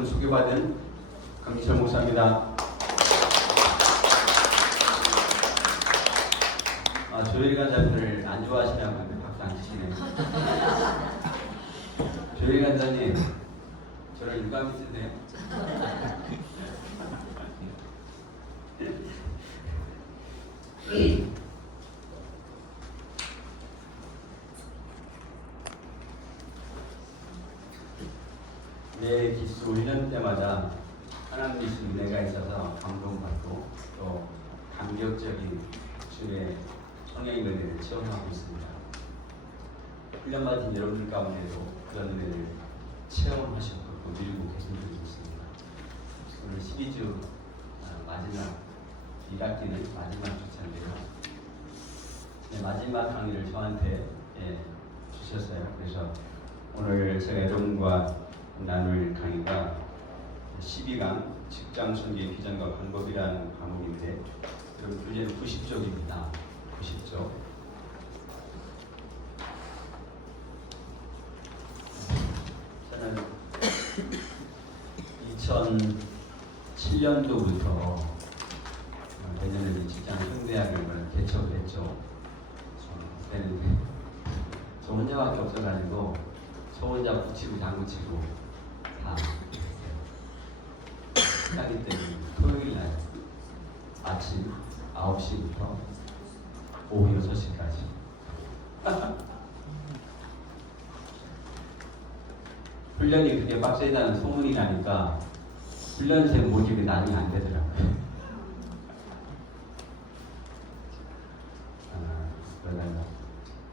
여러분 소개받은 강기철 목사입니다. 조혜리 간사님을 안 좋아하시냐고 하는데 박수 안 치시네요. 조혜리 간사님, 저를 유감이 쓰네요. 매 기수 훈련 때마다 하나님 주신 은혜가 있어서 감동받고 또 감격적인 주의 성령의 은혜를 체험하고 있습니다. 훈련 받은 여러분들 가운데도 그런 은혜를 체험하셨고 누리고 계신 분이 있습니다. 오늘 12주 마지막 1학기는 마지막 주차인데요. 마지막 강의를 저한테 주셨어요. 그래서 오늘 제가 여러분과 나눌 강의가 12강 직장 선교의 비전과 방법이라는 과목인데, 여러분 교재는 90쪽입니다. 90쪽. 저는 2007년도부터 내년에 직장 선대학을 개척을 했죠. 그때는 저 혼자밖에 없어가지고 저 혼자 붙이고 장구치고 다 하기 때문에 토요일날 아침 9시부터 오후 6시까지 훈련이 그렇게 빡세다는 소문이 나니까 훈련생 모집이 난이 안 되더라고요. 그러다가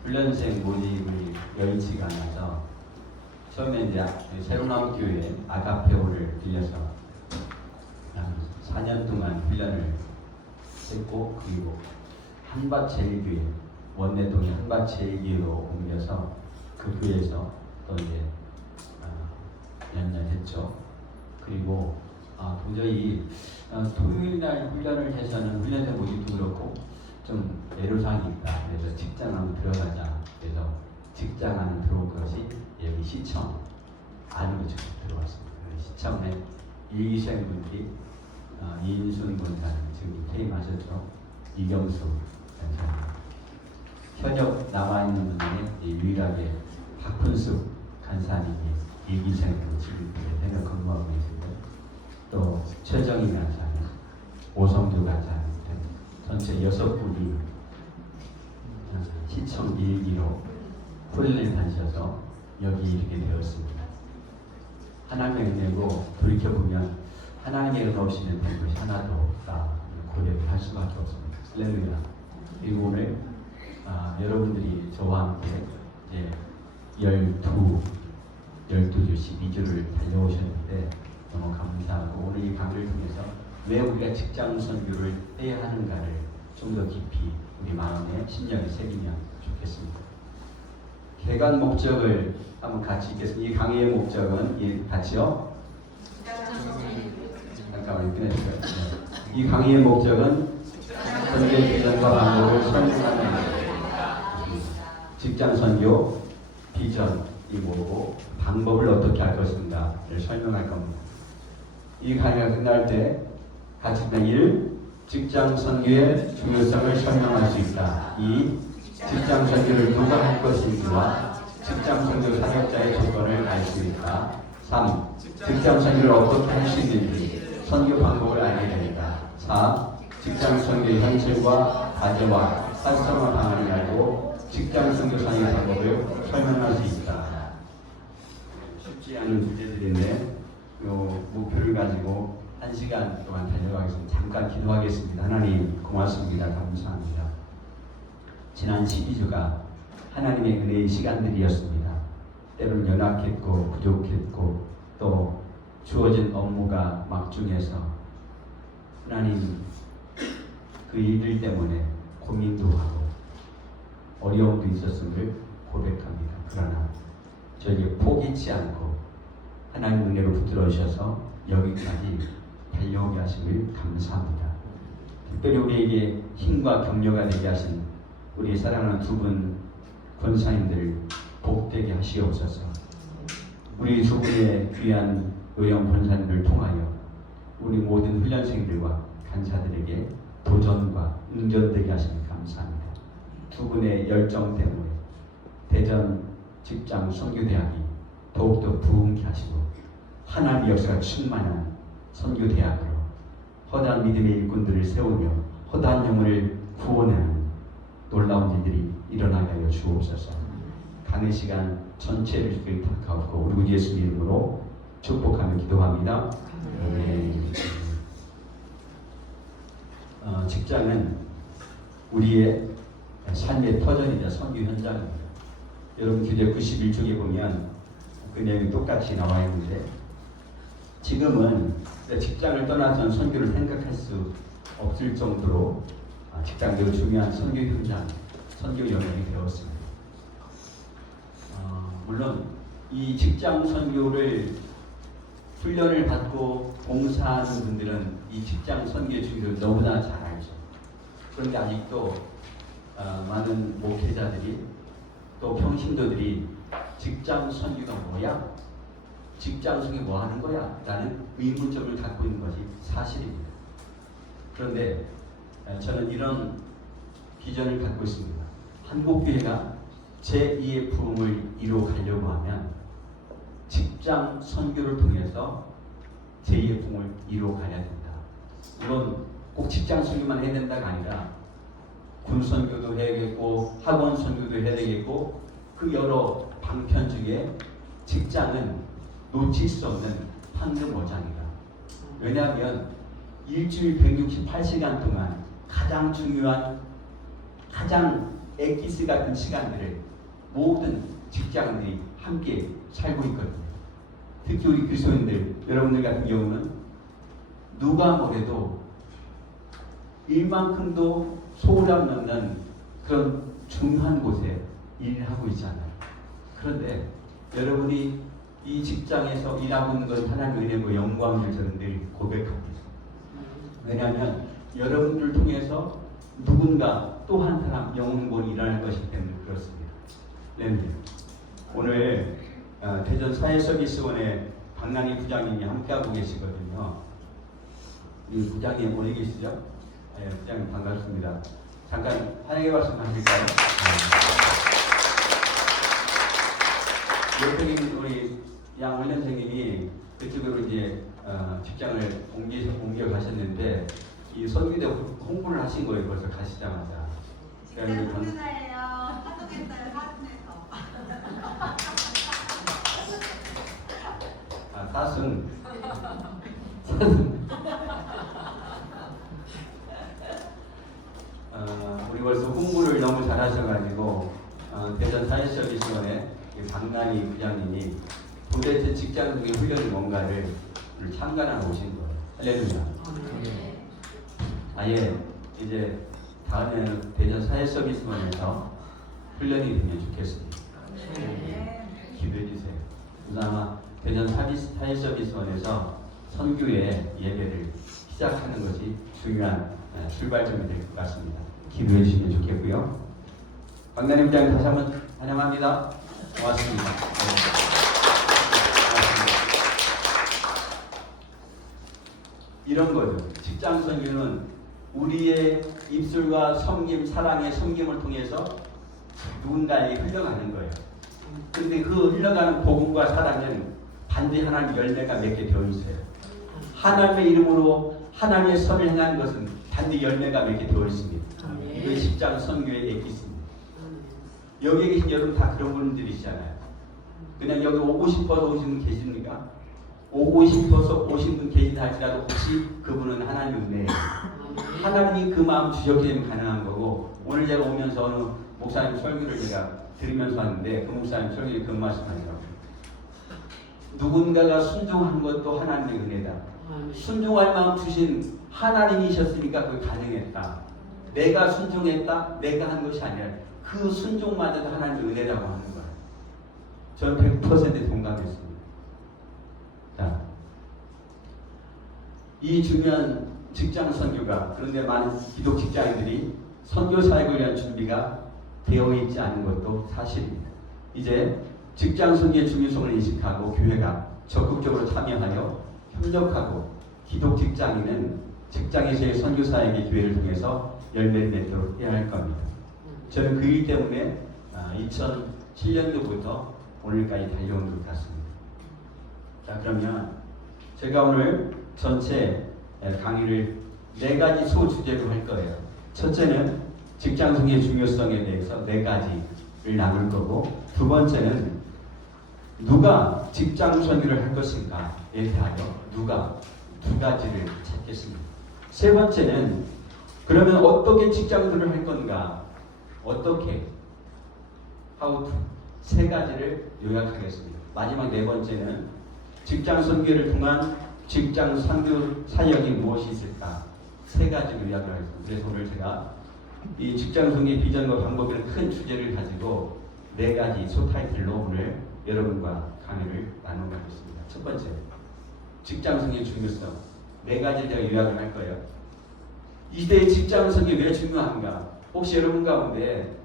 훈련생 모집이 여의치가 않아서 처음에 이제 새로나무교회 아가페오를 들려서 4년 동안 훈련을 했고, 그리고 한밭제일교회 원내동의 한밭제일교회로 옮겨서 그 교회에서 또 이제 몇 년 했죠. 그리고 도저히 토요일날 훈련을 해서는 훈련생 모집도 그렇고 좀 애로사항이 있다. 그래서 직장 안으로 들어가자. 그래서 직장 안에 들어온 것이 여기 시청 안으로 직접 들어왔습니다. 시청에 일기생분들이 이인순 본사님 지금 퇴임하셨죠. 이경수 간사님. 현역 남아있는 분 중에 유일하게 박훈숙 간사님이 일기생으로 지금 현역 근무하고 계시고, 또 최정희 간사님, 오성규 간사님 등 전체 6분이 시청 일기로 훈련을 다니셔서 여기 이렇게 되었습니다. 하나님의 은혜고 돌이켜보면 하나님의 은혜 없이는 된 것이 하나도 없다 고백을 할 수밖에 없습니다. 할렐루야. 그리고 오늘 여러분들이 저와 함께 이제 12주 12주를 달려오셨는데 너무 감사하고, 오늘 이 강의를 통해서 왜 우리가 직장 선교를 해야 하는가를 좀 더 깊이 우리 마음에 심령에 새기면 좋겠습니다. 개관 목적을 한번 같이 읽겠습니다. 이 강의의 목적은 같이요? 잠깐만 끝내주세요. 이 강의의 목적은 선교의 비전과 방법을 설명하는 직장 선교 비전이 뭐고 방법을 어떻게 할 것인가를 설명할 겁니다. 이 강의가 끝날 때 같이 1. 직장 선교의 중요성을 설명할 수 있다. 2. 직장 선교를 누가 할 것인지와 직장 선교 사역자의 조건을 알 수 있다. 3. 직장 선교를 어떻게 할 수 있는지 선교 방법을 알게 된다. 4. 직장 선교의 현실과 과제와 활성화 방안을 알고 직장 선교 선교 방법을 설명할 수 있다. 쉽지 않은 주제들인데 이 목표를 가지고 1시간 동안 달려가겠습니다. 잠깐 기도하겠습니다. 하나님 고맙습니다. 감사합니다. 지난 12주가 하나님의 은혜의 시간들이었습니다. 때로는 연약했고 부족했고 또 주어진 업무가 막중해서 하나님 그 일들 때문에 고민도 하고 어려움도 있었음을 고백합니다. 그러나 저에게 포기치 않고 하나님 은혜로 붙들어 주셔서 여기까지 달려오게 하심을 감사합니다. 특별히 우리에게 힘과 격려가 되게 하신 우리 사랑하는 두 분 권사님들 복되게 하시옵소서. 우리 두 분의 귀한 노영 권사님을 통하여 우리 모든 훈련생들과 간사들에게 도전과 응전되게 하시니 감사합니다. 두 분의 열정 때문에 대전 직장 선교대학이 더욱더 부흥케 하시고 하나님의 역사가 충만한 선교대학으로 허다한 믿음의 일꾼들을 세우며 허다한 영혼을 구원하는 놀라운 일들이 일어나게 하여 주옵소서. 강의 시간 전체를 주께 부탁하고 우리 구 예수 이름으로 축복하며 기도합니다. 직장은 우리의 삶의 터전이자 선교 현장입니다. 여러분 교재 91쪽에 보면 그 내용이 똑같이 나와 있는데 지금은 직장을 떠나서 선교를 생각할 수 없을 정도로 직장도 중요한 선교 현장, 선교 영역이 되었습니다. 물론 이 직장 선교를 훈련을 받고 봉사하는 분들은 이 직장 선교의 중요를 너무나 잘 알죠. 그런데 아직도 많은 목회자들이 또 평신도들이 직장 선교가 뭐야? 직장 선교 뭐 하는 거야? 라는 의문점을 갖고 있는 것이 사실입니다. 그런데 저는 이런 비전을 갖고 있습니다. 한국교회가 제2의 부흥을 이루어가려고 하면 직장 선교를 통해서 제2의 부흥을 이루어가야 된다. 물론 꼭 직장 선교만 해야 된다가 아니라 군 선교도 해야겠고 학원 선교도 해야 되겠고 그 여러 방편 중에 직장은 놓칠 수 없는 황금 어장이다. 왜냐하면 일주일 168시간 동안 가장 중요한 가장 엑기스 같은 시간들을 모든 직장인들이 함께 살고 있거든요. 특히 우리 그리스도인들 여러분들 같은 경우는 누가 뭐래도 일만큼도 소홀함 없는 그런 중요한 곳에 일을 하고 있잖아요. 그런데 여러분이 이 직장에서 일하고 있는 건 하나님의 은혜고 영광을 저는 늘 고백합니다. 왜냐하면 여러분들을 통해서 누군가 또 한 사람 영혼본이 일어날 것이기 때문에 그렇습니다. 네. 오늘 대전 사회서비스원의 박난희 부장님이 함께하고 계시거든요. 이 부장님 어디 계시죠? 네, 부장님 반갑습니다. 잠깐 환영의 말씀 하실까요? 옆에 있는 우리 양 훈련생님이 그쪽으로 이제 직장을 옮겨 가셨는데 이 선교대 홍보를 하신 거예요. 벌써 가시자마자. 직장 선교사예요. 사동했어요. 사동에서. 사승. 우리 벌써 홍보를 너무 잘하셔가지고 대전 사회서비스원의 박난희 부장님이 도대체 직장 중에 훈련이 뭔가를 참관하고 오신 거예요. 할렐루야. 아예 이제 다음에는 대전 사회서비스원에서 훈련이 되면 좋겠습니다. 기도해 주세요. 그래서 아마 대전 사회서비스원에서 선교의 예배를 시작하는 것이 중요한 출발점이 될 것 같습니다. 기도해 주시면 좋겠고요. 박나림 부장님 다시 한번 환영합니다. 고맙습니다. 이런 거죠. 직장 선교는 우리의 입술과 섬김, 사랑의 섬김을 통해서 누군가에게 흘러가는 거예요. 그런데 그 흘러가는 복음과 사랑은 반드시 하나님 열매가 맺게 되어 있어요. 하나님의 이름으로 하나님의 선을 행하는 것은 반드시 열매가 맺게 되어 있습니다. 이게 직장 선교의 엑기스입니다. 여기에 계신 여러분 다 그런 분들이시잖아요. 그냥 여기 오고 싶어서 오신 분 계십니까? 오고 싶어서 오신 분 계시다 할지라도 혹시 그분은 하나님의 은혜예요. 하나님이 그 마음 주셨기 때문에 가능한 거고, 오늘 제가 오면서 어느 목사님 설교를 제가 들으면서 왔는데 그 목사님 설교에 그런 말씀하더라고요. 누군가가 순종한 것도 하나님의 은혜다. 순종할 마음 주신 하나님이셨으니까 그게 가능했다. 내가 순종했다, 내가 한 것이 아니라 그 순종마저도 하나님의 은혜라고 하는 거예요. 저는 100% 동감했습니다. 자, 이 중요한 직장 선교가, 그런데 많은 기독 직장인들이 선교 사역을 위한 준비가 되어 있지 않은 것도 사실입니다. 이제 직장 선교의 중요성을 인식하고 교회가 적극적으로 참여하여 협력하고 기독 직장인은 직장에서의 선교사에게 기회를 통해서 열매를 맺도록 해야 할 겁니다. 저는 그 일 때문에 2007년도부터 오늘까지 달려온 것 같습니다. 자, 그러면 제가 오늘 전체 강의를 4가지 소주제로 할 거예요. 첫째는 직장생의 중요성에 대해서 4가지를 나눌 거고, 두 번째는 누가 직장 선교를 할 것인가에 대하여 누가 2가지를 찾겠습니다. 세 번째는 그러면 어떻게 직장들을 할 건가, 어떻게, how to, 3가지를 요약하겠습니다. 마지막 4번째는 직장 선교를 통한 직장 선교 사역이 무엇이 있을까, 3가지로 요약을 하겠습니다. 그래서 오늘 제가 이 직장 선교의 비전과 방법이라는 큰 주제를 가지고 4가지 소타이틀로 오늘 여러분과 강의를 나눠보겠습니다. 첫 번째, 직장 선교의 중요성. 4가지 제가 요약을 할 거예요. 이 시대의 직장 선교 왜 중요한가? 혹시 여러분 가운데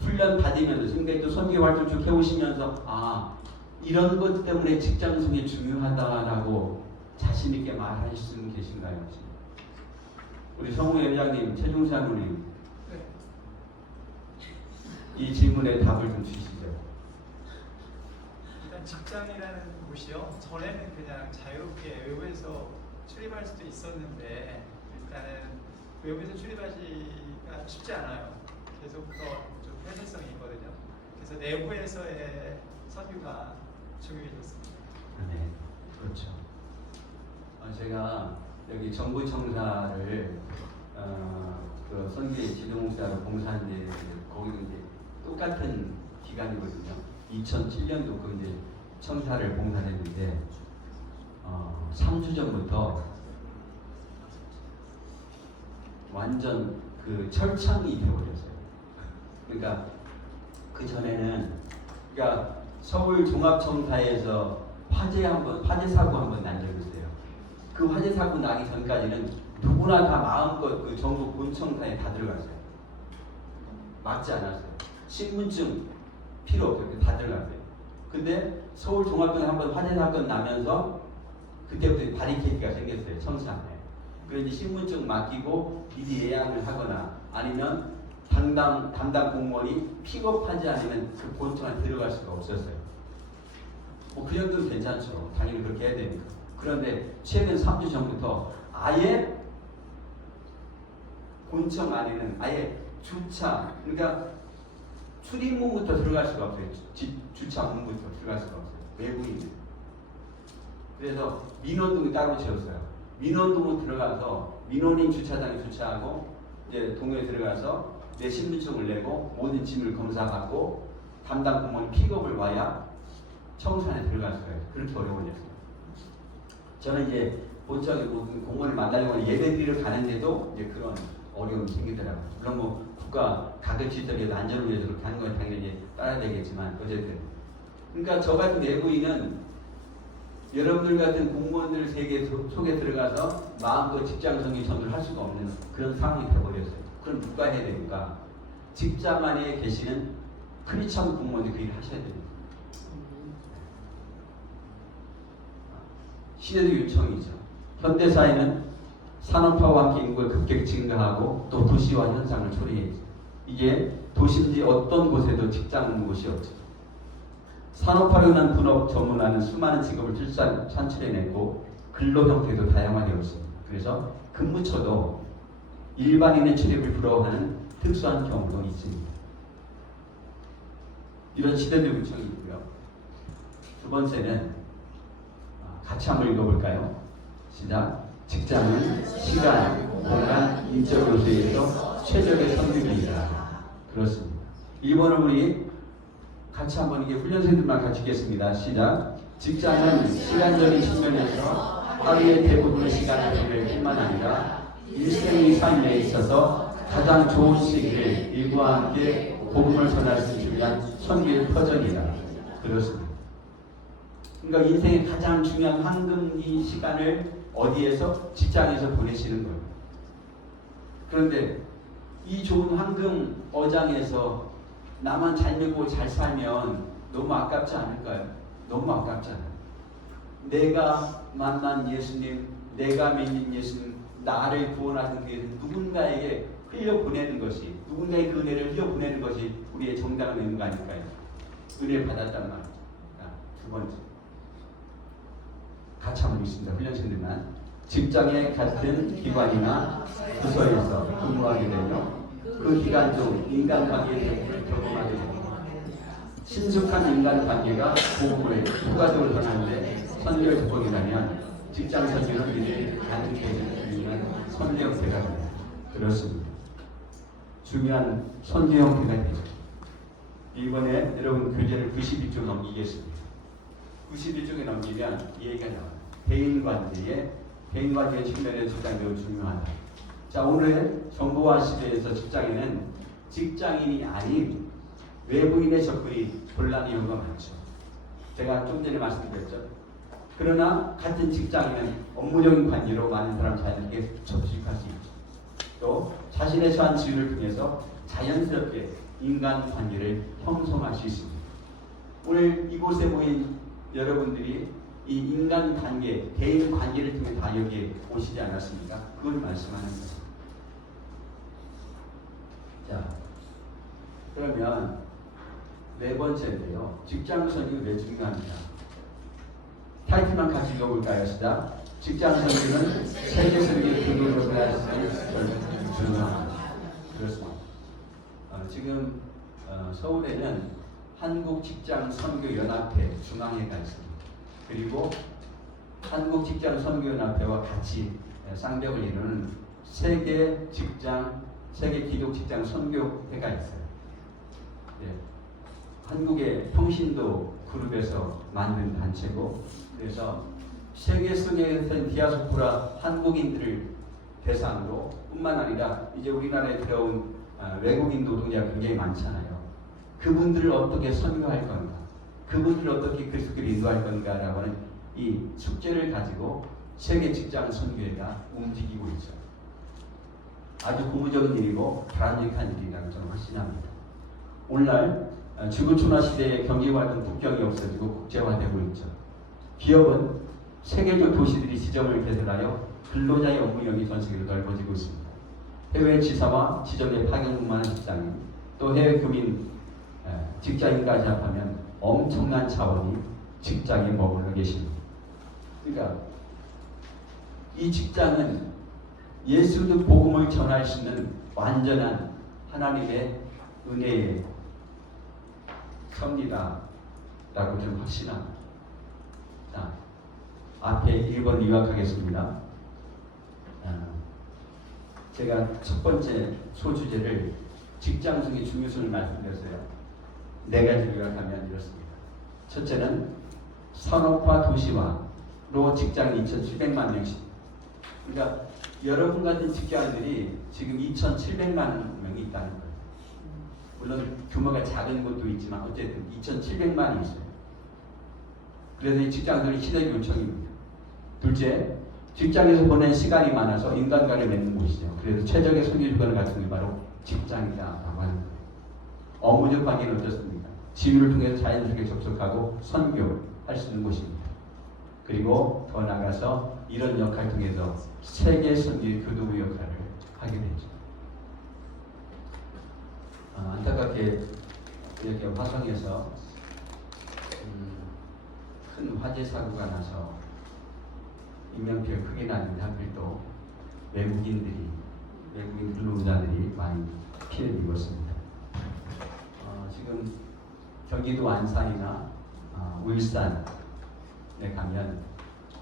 훈련 받으면서 지금까지 또 선교 활동 쭉 해오시면서 이런 것 때문에 직장 선교 중요하다라고 자신 있게 말하실 수 계신가요? 우리 성우 회장님, 최종수 장로님, 이 질문에 답을 좀 주시죠. 일단 직장이라는 곳이요, 전에는 그냥 자유롭게 외부에서 출입할 수도 있었는데 일단은 외부에서 출입하기가 쉽지 않아요. 계속부터 좀 편의성이 있거든요. 그래서 내부에서의 선교가 중요해졌습니다. 네, 그렇죠. 제가 여기 정부청사를 그 선교의 지도목사로 봉사하는데 거기도 이제 똑같은 기간이거든요. 2007년도 그 이제 청사를 봉사했는데 3주 전부터 완전 그 철창이 되어버렸어요. 그러니까 그 전에는 그러니까 서울 종합청사에서 화재 사고 한번 난 적이 있어요. 그 화재 사고 나기 전까지는 누구나 다 마음껏 그 전국 본청사에 다 들어갔어요. 막지 않았어요. 신분증 필요 없어요. 다 들어갔어요. 근데 서울 종합병원 한번 화재 사건 나면서 그때부터 바리케이트가 생겼어요. 청사에. 그래서 신분증 맡기고 미리 예약을 하거나 아니면 담당 공무원이 픽업하지 않으면 그 본청에 들어갈 수가 없었어요. 그 정도는 괜찮죠. 당연히 그렇게 해야 되니까. 그런데 최근 3주 전부터 아예 본청 안에는 아예 주차, 그러니까 출입문부터 들어갈 수가 없어요. 주차 문부터 들어갈 수가 없어요. 외부인은. 그래서 민원동이 따로 지었어요. 민원동으로 들어가서 민원인 주차장에 주차하고 이제 동에 들어가서 내 신분증을 내고 모든 짐을 검사받고 담당 공무원이 픽업을 와야 청소년에 들어갈 수가 있어요. 그렇게 어려워졌어요. 저는 이제 본청에 공무원을 만나려고 예배드리러 가는데도 이제 그런 어려움이 생기더라고요. 물론 뭐 국가 가급시설에도 안전을 위해서 그렇게 하는 건 당연히 따라야 되겠지만 어쨌든 그러니까 저 같은 내부인은 여러분들 같은 공무원들 세계 속에 들어가서 마음껏 직장 선교 전도를 할 수가 없는 그런 상황이 되어버렸어요. 그럼 누가 해야 됩니까? 직장 안에 계시는 크리스천 공무원들이 그 일을 하셔야 됩니다. 시대적 요청이죠. 현대사회는 산업화와 함께 인구가 급격히 증가하고 또 도시화 현상을 초래했죠. 이게 도심지 어떤 곳에도 직장 없는 곳이 없죠. 산업화로 인한 분업 전문화는 수많은 직업을 산출해냈고 근로 형태도 다양화되었습니다. 그래서 근무처도 일반인의 출입을 부러워하는 특수한 경우도 있습니다. 이런 시대적 요청이 있고요. 두 번째는 같이 한번 읽어볼까요? 시작. 직장은 시간, 공간, 인적 요소에서 최적의 선택입니다. 그렇습니다. 1번을 우리 같이 한번 이게 훈련생들만 같이 읽겠습니다. 시작. 직장은 시간적인 측면에서 하루의 대부분의 시간을 보낼 뿐만 아니라 일생의 삶에 있어서 가장 좋은 시기를 일과 함께 복음을 전할 수 있기 위한 선교의 터전이다. 그렇습니다. 그러니까 인생의 가장 중요한 황금기 시간을 어디에서? 직장에서 보내시는 거예요. 그런데 이 좋은 황금 어장에서 나만 잘 먹고 잘 살면 너무 아깝지 않을까요? 너무 아깝잖아요. 내가 만난 예수님, 내가 믿는 예수님, 나를 구원하신 그 예수, 누군가에게 흘려보내는 것이, 누군가의 그 은혜를 흘려보내는 것이 우리의 정당한 의무가 아닐까요? 은혜를 받았단 말이에요. 두 번째, 같이 한번 있습니다. 훈련생들만. 직장의 같은 기관이나 부서에서 근무하게 되며 그 기간 중 인간관계를 경험하게 됩니다. 친숙한 인간관계가 복음을 효과적으로 전하는데 선교 조건이라면 직장 선교는 이들이 가능해지는 중요한 선교 형태가 됩니다. 그렇습니다. 중요한 선교 형태가 되죠. 이번에 여러분 교재를 92쪽 넘기겠습니다. 91쪽에 넘기면 이 얘기가 나와요. 대인관계의 측면에서 직장이 매우 중요하다. 자, 오늘 정보화 시대에서 직장인은 직장인이 아닌 외부인의 접근이 곤란한 경우가 많죠. 제가 좀 전에 말씀드렸죠. 그러나 같은 직장인은 업무적인 관계로 많은 사람 자연스럽게 접촉할 수 있죠. 또 자신의 처한 지위를 통해서 자연스럽게 인간 관계를 형성할 수 있습니다. 오늘 이곳에 모인 여러분들이 이 인간 관계, 대인 관계를 통해 다 여기에 오시지 않았습니까? 그걸 말씀하는 거예요. 자, 그러면 네 번째인데요. 직장 선교 왜 중요합니다? 타이틀만 같이 읽어볼까요? 시작. 직장 선교는 세계 선교의 근원으로 할 수 있는 중요합니다. 그렇습니다. 지금 서울에는 한국직장선교연합회 중앙회가 있습니다. 그리고 한국직장선교연합회와 같이 쌍벽을 이루는 세계 기독직장선교회가 있어요. 네. 한국의 평신도 그룹에서 만든 단체고, 그래서 세계 순회에서 디아스포라 한국인들을 대상으로 뿐만 아니라 이제 우리나라에 들어온 외국인 노동자가 굉장히 많잖아요. 그분들을 어떻게 선교할 건가, 그분들을 어떻게 그리스도를 인도할 건가라고 하는 이 숙제를 가지고 세계 직장 선교회가 움직이고 있죠. 아주 고무적인 일이고 바람직한 일이라고 저는 확신합니다. 오늘날 지구촌화 시대의 경제활동 국경이 없어지고 국제화되고 있죠. 기업은 세계적 도시들이 지점을 개설하여 근로자의 업무 영위 전 세계로 넓어지고 있습니다. 해외 지사와 지점에 파견근무하는 직장인, 또 해외 교민, 직장인까지 합하면 엄청난 자원이 직장에 머물러 계십니다. 그러니까 이 직장은 예수의 복음을 전할 수 있는 완전한 하나님의 은혜의 섭니다 라고 좀 확신합니다. 자, 앞에 1번 요약하겠습니다. 제가 첫 번째 소주제를 직장성의 중요성을 말씀드렸어요. 네 가지를 요약하면 이렇습니다. 첫째는 산업화 도시화로 직장인 2,700만 명씩. 그러니까 여러분 같은 직장인들이 지금 2,700만 명이 있다는 거예요. 물론 규모가 작은 곳도 있지만 어쨌든 2,700만이 있어요. 그래서 이 직장들이 시대 요청입니다. 둘째, 직장에서 보낸 시간이 많아서 인간관계를 맺는 곳이죠. 그래서 최적의 선교 조건을 갖춘 게 바로 직장이다라고 하는 거예요. 업무적 관계는 어떻습니까? 지위를 통해서 자연스럽게 접촉하고 선교할 수 있는 곳입니다. 그리고 더 나아가서 이런 역할을 통해서 세계 선교의 교도부 역할을 하게 되죠. 안타깝게 이렇게 화성에서 큰 화재 사고가 나서 인명피해가 크게 났는데 하필 또 외국인 근로자들이 많이 피해를 입었습니다. 지금 경기도 안산이나 울산에 가면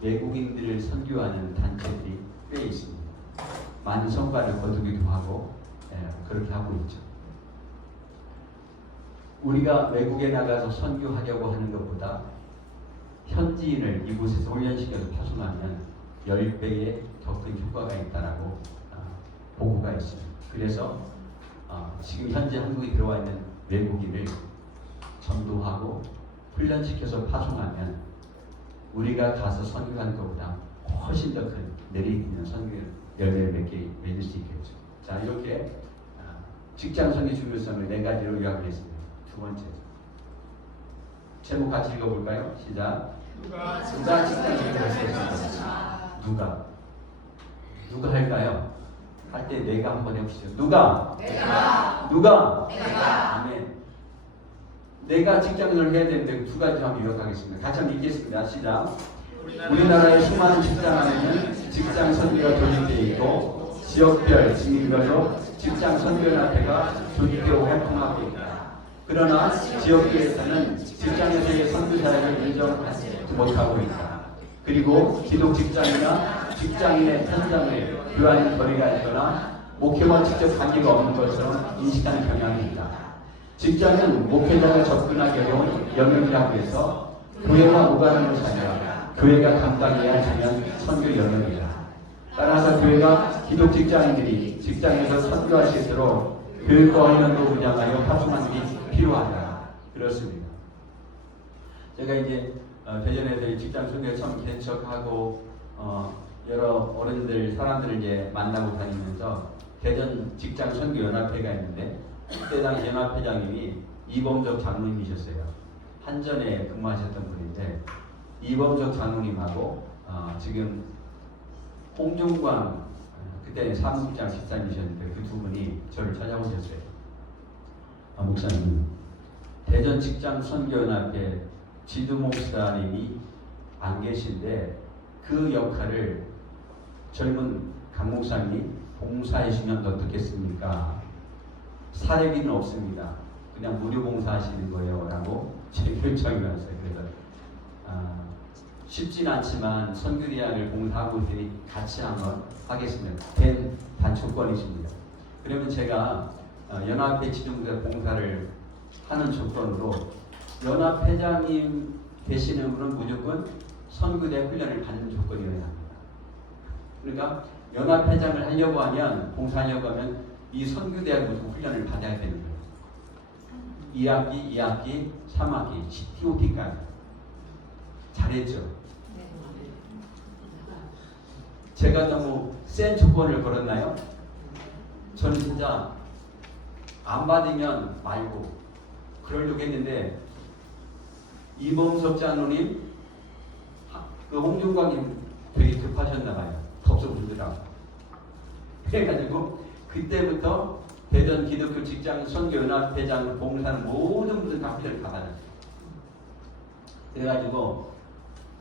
외국인들을 선교하는 단체들이 꽤 있습니다. 많은 성과를 거두기도 하고 그렇게 하고 있죠. 우리가 외국에 나가서 선교하려고 하는 것보다 현지인을 이곳에서 훈련시켜서 파송하면 10배의 더 큰 효과가 있다라고 보고가 있습니다. 그래서 지금 현재 한국에 들어와 있는 외국인을 전도하고 훈련시켜서 파송하면 우리가 가서 선교하는 것보다 훨씬 더 큰 내리 있는 선교 열매를 맺을 수 있겠죠. 자, 이렇게 직장 선교 중요성을 네 가지로 요약을 했습니다. 두 번째 제목 같이 읽어볼까요? 시작. 누가 누가 직장 선교를 할 것인가? 누가 할까요? 할 때 내가 한번 해보시죠. 누가? 누가? 아멘. 내가 직장을 해야 되는데 두 가지 한번 요약하겠습니다. 같이 한번 읽겠습니다. 시작. 우리나라의 수많은 직장 안에는 직장 선교가 조직되어 있고 지역별 지민별로 직장 선교연합회가 조직되고 활동하고 있다. 그러나 지역교회에서는 직장에서의 선교 사역을 인정하지 못하고 있다. 그리고 기독 직장이나 직장인의 현장을 교환 거리가 있거나 목회와 직접 관계가 없는 것처럼 인식하는 경향이 있다. 직장은 목회자가 접근하기 어려운 영역이라고 해서 교회와 오가는 것이 아니라 교회가 감당해야 할 중요한 선교 영역이다. 따라서 교회가 기독 직장인들이 직장에서 선교할 수 있도록 교육과 훈련도 운영하여 파송하는 게 필요하다. 그렇습니다. 제가 이제 대전에서 직장 선교에 처음 개척하고 여러 어른들 사람들을 이제 만나고 다니면서 대전 직장 선교 연합회가 있는데 그때 당시 연합회장님이 이범석 장로님이셨어요. 한전에 근무하셨던 분인데 이범석 장로님하고 지금 홍종광 그때 사무국장 집사님이셨는데 그 두 분이 저를 찾아오셨어요. 목사님, 대전 직장 선교연합회 지도 목사님이 안 계신데 그 역할을 젊은 강 목사님이 봉사해 주시면 어떻겠습니까? 사례비는 없습니다. 그냥 무료 봉사하시는 거예요. 라고 제 결정이 왔어요. 그래서 쉽진 않지만 선교대학을 봉사하고 있으니 같이 한번 하겠습니다. 단 조건이십니다. 그러면 제가 연합회 지도자 봉사를 하는 조건으로 연합회장님 되시는 분은 무조건 선교대 훈련을 받는 조건이어야 합니다. 그러니까 연합회장을 하려고 하면 봉사하려고 하면 이 선교대학 무조건 훈련을 받아야 되는 거예요. 2학기, 2학기, 3학기, TOP까지 잘했죠. 제가 너무 센 조건을 걸었나요? 저는 진짜 안 받으면 말고 그러려고 했는데 이범석 장로님, 그 홍준광님 되게 급하셨나봐요. 덥석 불더라고. 그래가지고 그때부터 대전 기독교 직장 선교연합회장 봉사는 모든 분들 다 훈련을 다 받았어요. 그래가지고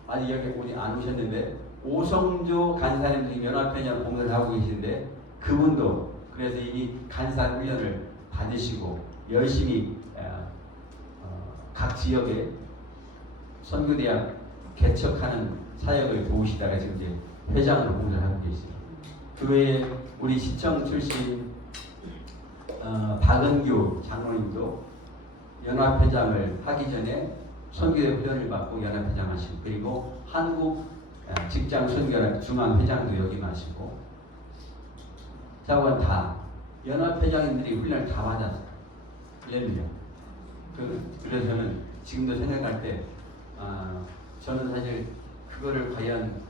아직 여기 오지 안 오셨는데 오성조 간사님들이 연합회장 봉사를 하고 계시는데 그분도 그래서 이미 간사 훈련을 받으시고 열심히 각 지역에 선교대학 개척하는 사역을 도우시다가 지금 이제 회장으로 봉사를 하고 계시죠. 그 외에 우리 시청 출신 박은규 장로님도 연합회장을 하기 전에 선교대 훈련을 받고 연합회장 하시고 그리고 한국 직장 선교연합 중앙회장도 역임하시고 자관 다 연합회장님들이 훈련을 다 받았어요. 1년이요. 그래서 저는 지금도 생각할 때 저는 사실 그거를 과연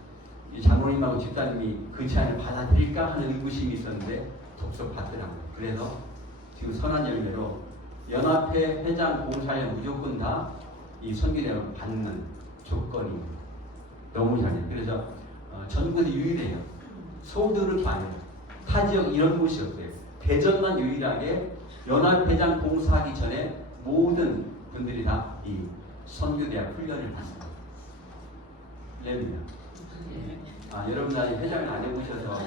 이 장로님하고 집사님이 그 제안을 받아들일까 하는 의구심이 있었는데 독서 받더라고요. 그래서 지금 선한 열매로 연합회 회장 봉사에 무조건 다 이 선교대학을 받는 조건이 너무 잘해요. 그래서 전국에 유일해요. 서울도 그렇게 안 해요. 타 지역 이런 곳이 없어요. 대전만 유일하게 연합회장 봉사하기 전에 모든 분들이 다 이 선교대학 훈련을 받습니다. 랩니다. 여러분 아직 회장을 안 해보셔서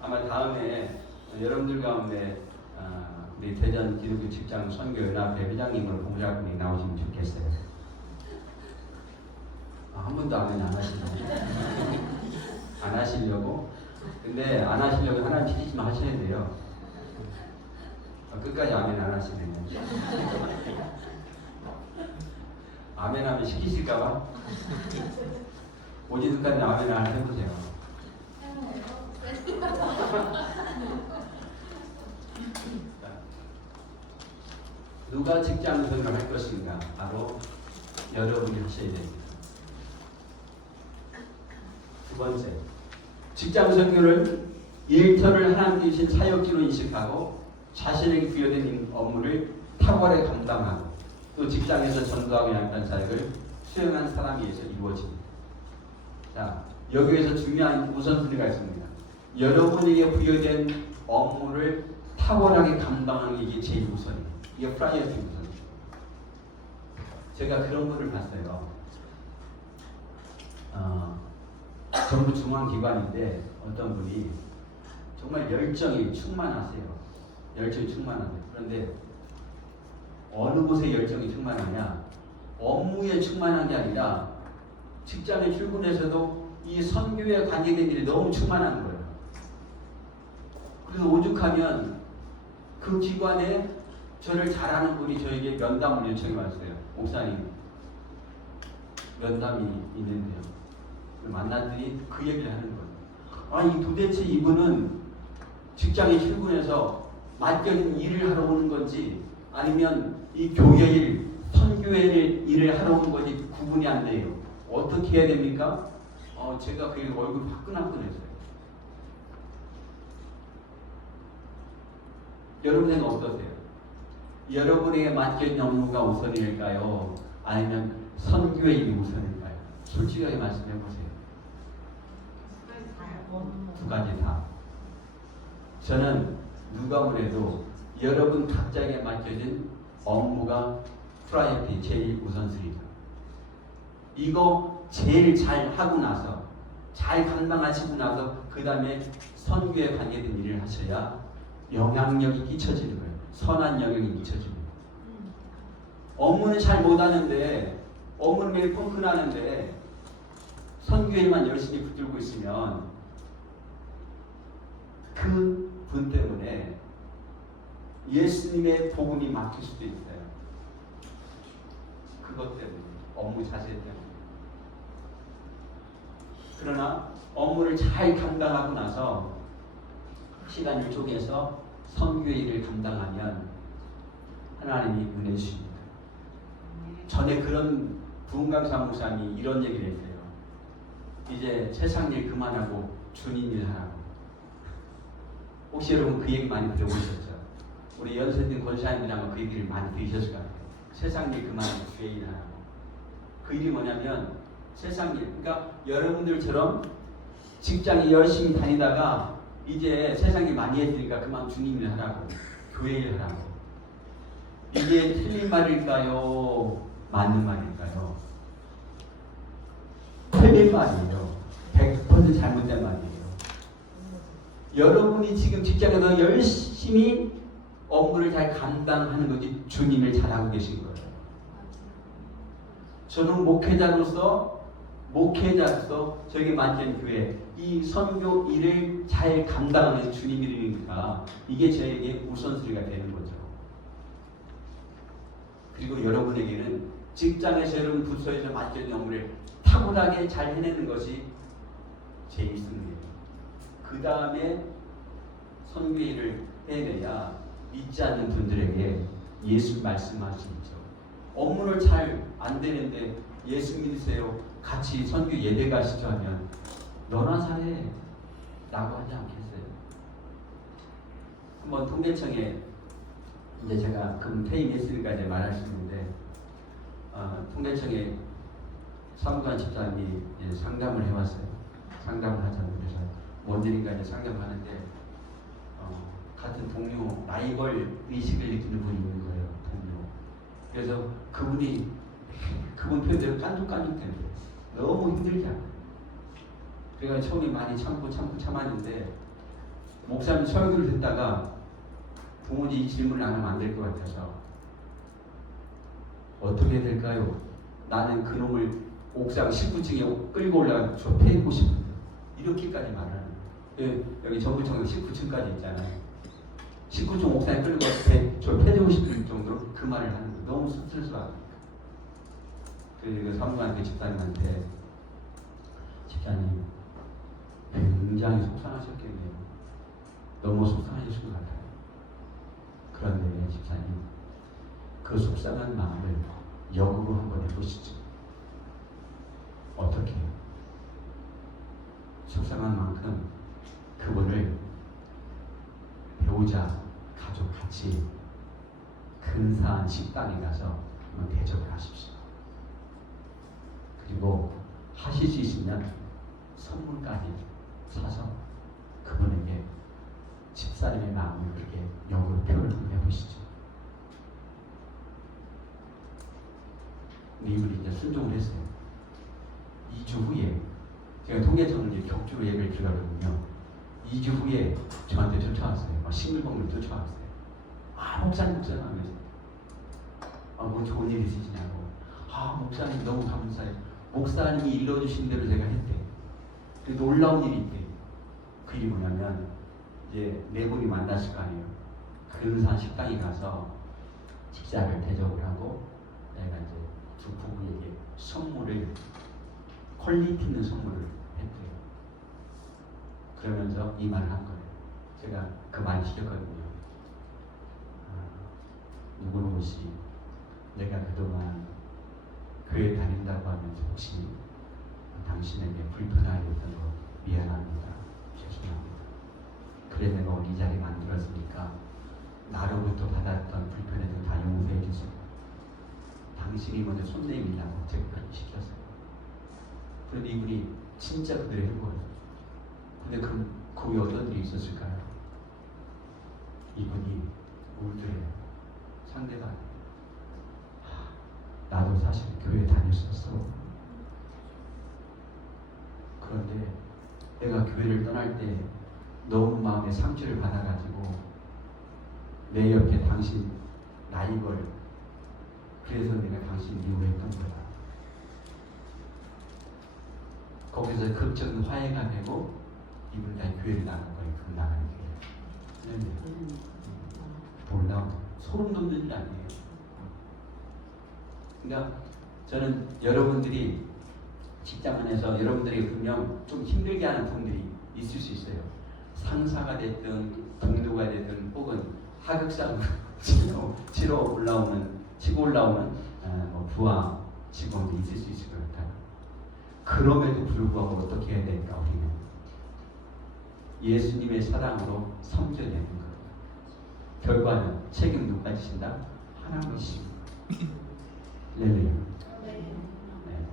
아마 다음에 여러분들 가운데 우리 대전 기독교 직장 선교연합회 회장님으로 봉사분이 나오시면 좋겠어요. 한 번도 안 하시려고? 안 하시려고? 근데 안 하시려고 하나님 시키지만 하셔야 돼요. 끝까지 아멘 안 하시네요. 아멘 하면 시키실까봐? 오지도까지 아멘 안 해보세요. 누가 직장 선교를 할 것인가? 바로 여러분이 하셔야 됩니다. 두 번째, 직장 선교를 일터를 하나님 주신 사역지로 인식하고 자신에게 부여된 업무를 탁월하게 감당하고 또 직장에서 전도하고 양육하는 사역을 수행한 사람에 의해서 이루어집니다. 자, 여기에서 중요한 우선순위가 있습니다. 여러분에게 부여된 업무를 탁월하게 감당하는 게 이게 제일 우선이에요. 이게 프라이어티 우선이에요. 제가 그런 분을 봤어요. 정부 중앙기관인데 어떤 분이 정말 열정이 충만하세요. 열정이 충만하세요. 그런데 어느 곳에 열정이 충만하냐? 업무에 충만한 게 아니라 직장에 출근해서도 이 선교에 관계된 일이 너무 충만한 거예요. 그래서 오죽하면 그 기관에 저를 잘 아는 분이 저에게 면담을 요청해 왔어요. 목사님, 면담이 있는데요. 만났더니 그 얘기를 하는 거예요. 아니 도대체 이분은 직장에 출근해서 맡겨진 일을 하러 오는 건지 아니면 이 교회 일, 선교회 일을 하러 오는 건지 구분이 안 돼요. 어떻게 해야 됩니까? 제가 그 얼굴 화끈화끈했어요. 여러분은 어떠세요? 여러분에게 맡겨진 업무가 우선일까요? 아니면 선교의 일이 우선일까요? 솔직하게 말씀해 보세요. 두 가지 다. 저는 누가 뭐래도 여러분 각자에게 맡겨진 업무가 프라이어티 제일 우선순위입니다. 이거 제일 잘 하고 나서 잘 감당하시고 나서 그 다음에 선교에 관계된 일을 하셔야 영향력이 끼쳐지는 거예요. 선한 영향이 끼쳐집니다. 업무는 잘 못하는데 업무는 매일 펑크나는데 선교에만 열심히 붙들고 있으면 그 분 때문에 예수님의 복음이 막힐 수도 있어요. 그것 때문에, 업무 자세 때문에. 그러나 업무를 잘 감당하고 나서 시간을 쪼개서 선교의 일을 감당하면 하나님이 은혜 주십니다. 전에 그런 부흥강사 목사님이 이런 얘기를 했어요. 이제 세상 일 그만하고 주님 일 하라고. 혹시 여러분 그 얘기 많이 들어보셨죠? 우리 연세진 권사님이랑 그 얘기를 많이 들으셨을 것 같아요. 세상 일 그만하고 주의 일 하라고. 그 일이 뭐냐면 세상 일, 그러니까 여러분들처럼 직장에 열심히 다니다가 이제 세상 일 많이 했으니까 그만 주님 일 하라고, 교회 일 하라고. 이게 틀린 말일까요? 맞는 말일까요? 틀린 말이에요. 100% 잘못된 말이에요. 여러분이 지금 직장에서 열심히 업무를 잘 감당하는 것이 주님을 잘하고 계신 거예요. 저는 목회자로서 저에게 맡긴 교회 이 선교 일을 잘 감당하는 주님 일이니까 이게 저에게 우선순위가 되는 거죠. 그리고 여러분에게는 직장에서 여러분 부서에서 맡겨진 업무를 탁월하게 잘 해내는 것이 제일 승리예요. 그 다음에 선교 일을 해내야 믿지 않는 분들에게 예수 말씀하시죠. 업무를 잘 안 되는데 예수 믿으세요. 같이 선교 예배 가시죠 하면 너나 잘해 라고 하지 않겠어요? 한번 통계청에 이제 제가 금 퇴임했으니까 이제 말할 수 있는데 통계청에 사무관 집사님이 상담을 해왔어요. 상담을 하자고 그래서 뭔 일인가 이제 상담을 하는데 같은 동료 라이벌 의식을 느끼는 분이 있는 거예요. 동료. 그래서 그분 표현대로 깐죽깐죽대는 거예요. 너무 힘들지 않아요. 그래서 처음에 많이 참았는데 목사님 설교를 듣다가 도무지 이 질문을 안 하면 안 될 것 같아서 어떻게 해야 될까요? 나는 그놈을 옥상 19층에 끌고 올라가 저 패고 싶은데 이렇게까지 말하는 거예요. 여기 정부청은 19층까지 있잖아요. 19층 옥상에 끌고 저 패고 싶은 정도로 그 말을 하는 거예요. 너무 스트레스받아요. 그래서 그 사무관한테 집사님한테 집사님 굉장히 속상하셨겠네요. 너무 속상하셨을 것 같아요. 그런데 집사님 그 속상한 마음을 역으로 한번 해보시죠. 어떻게 해요? 속상한 만큼 그분을 배우자, 가족 같이 근사한 식당에 가서 대접을 하십시오. 그리고 하실 수 있으면 선물까지 사서 그분에게 집사람의 마음을 그렇게 역으로 표현을 해보시죠. 근데 이분이 이제 순종을 했어요. 2주 후에 제가 통계청을 이제 격주로 예배를 들어가거든요. 2주 후에 저한테 쫓아왔어요. 싱글벙글 쫓아왔어요. 목사님 하면서 뭐 좋은 일 있으시냐고. 목사님 너무 감사해요. 목사님이 일러주신 대로 제가 했대. 그 놀라운 일이 있대. 그 일이 뭐냐면 이제 네 분이 만났을 거 아니에요. 근사한 식당에 가서 식사를 대접을 하고 내가 이제 두 부부에게 선물을 퀄리티 있는 선물을 했대요. 그러면서 이 말을 한 거예요. 제가 그 말 시켰거든요. 누구누구씨 내가 그동안 교회 다닌다고 하면서 혹시 당신에게 불편하게 했던 거 미안합니다. 죄송합니다. 그래 내가 오늘 이 자리 만들었으니까 나로부터 받았던 불편에도 다 용서해 주세요. 당신이 먼저 손 내밀라고 제가 그렇게 시켰어요. 그런데 이분이 진짜 그대로 한 거예요. 근데 그 위에 어떤 일이 있었을까요? 이분이 울더래요. 상대가 나도 사실 교회 다녔었어. 그런데 내가 교회를 떠날 때 너무 마음에 상처를 받아가지고 내 옆에 당신 나이걸 그래서 내가 당신 미워했던 거야. 거기서 극적인 화해가 되고 이분 다 교회를 나간 거예요. 그 나가는 교회. 놀라운 소름 돋는 일 아니에요. 그러니까 저는 여러분들이 직장 안에서 여러분들이 분명 좀 힘들게 하는 부분들이 있을 수 있어요. 상사가 됐든 동료가 됐든 혹은 하극상으로 치고 올라오는 부하 직원도 있을 수 있을 것 같아요. 그럼에도 불구하고 어떻게 해야 될까? 우리는 예수님의 사랑으로 섬겨내는 거예요. 결과는 책임 누가 지신다? 하나님이십니다. 할렐루야. 네.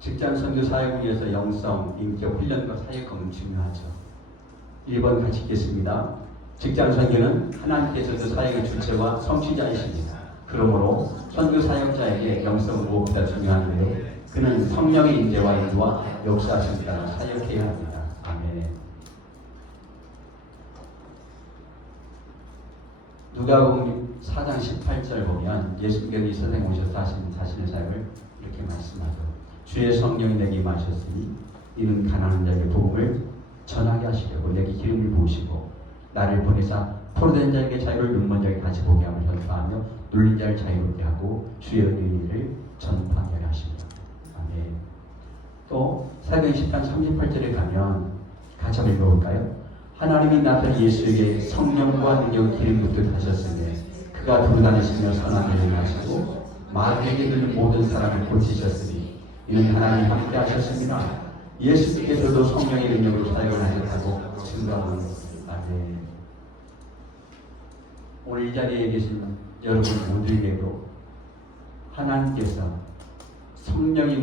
직장 선교 사역을 위해서 영성, 인격, 훈련과 사역감은 중요하죠. 1번 같이 읽겠습니다. 직장 선교는 하나님께서도 사역의 주체와 성취자이십니다. 그러므로 선교 사역자에게 영성은 무엇보다 중요한데요. 그는 성령의 인재와 인도와 역사하심에 따라 사역해야 합니다. 아멘. 누가복음 4장 18절 보면 예수님께서 이 세상에 오셔서 하신 자신의 사역을 이렇게 말씀하죠. 주의 성령이 내게 임하셨으니 이는 가난한 자에게 복음을 전하게 하시려고 내게 기름을 부으시고 나를 보내사 포로된 자에게 자유를 눈먼 자에게 다시 보게 함을 전파하며 눌린 자를 자유롭게 하고 주의 의를 전파하게 하십니다. 아멘. 또 사도행 10장 38절에 가면 같이 한번 읽어볼까요? 하나님이 나타난 예수에게 성령과 능력 기름 붓듯 하셨으니 그가 두루다니시며 선한 일을 하시고 마귀에게 들린 모든 사람을 고치셨으니 이는 하나님이 함께 하셨습니다. 예수님께서도 성령의 능력으로 사역을 하셨다고 증거하는 아멘. 오늘 이 자리에 계신 여러분 모두에게도 하나님께서 성령의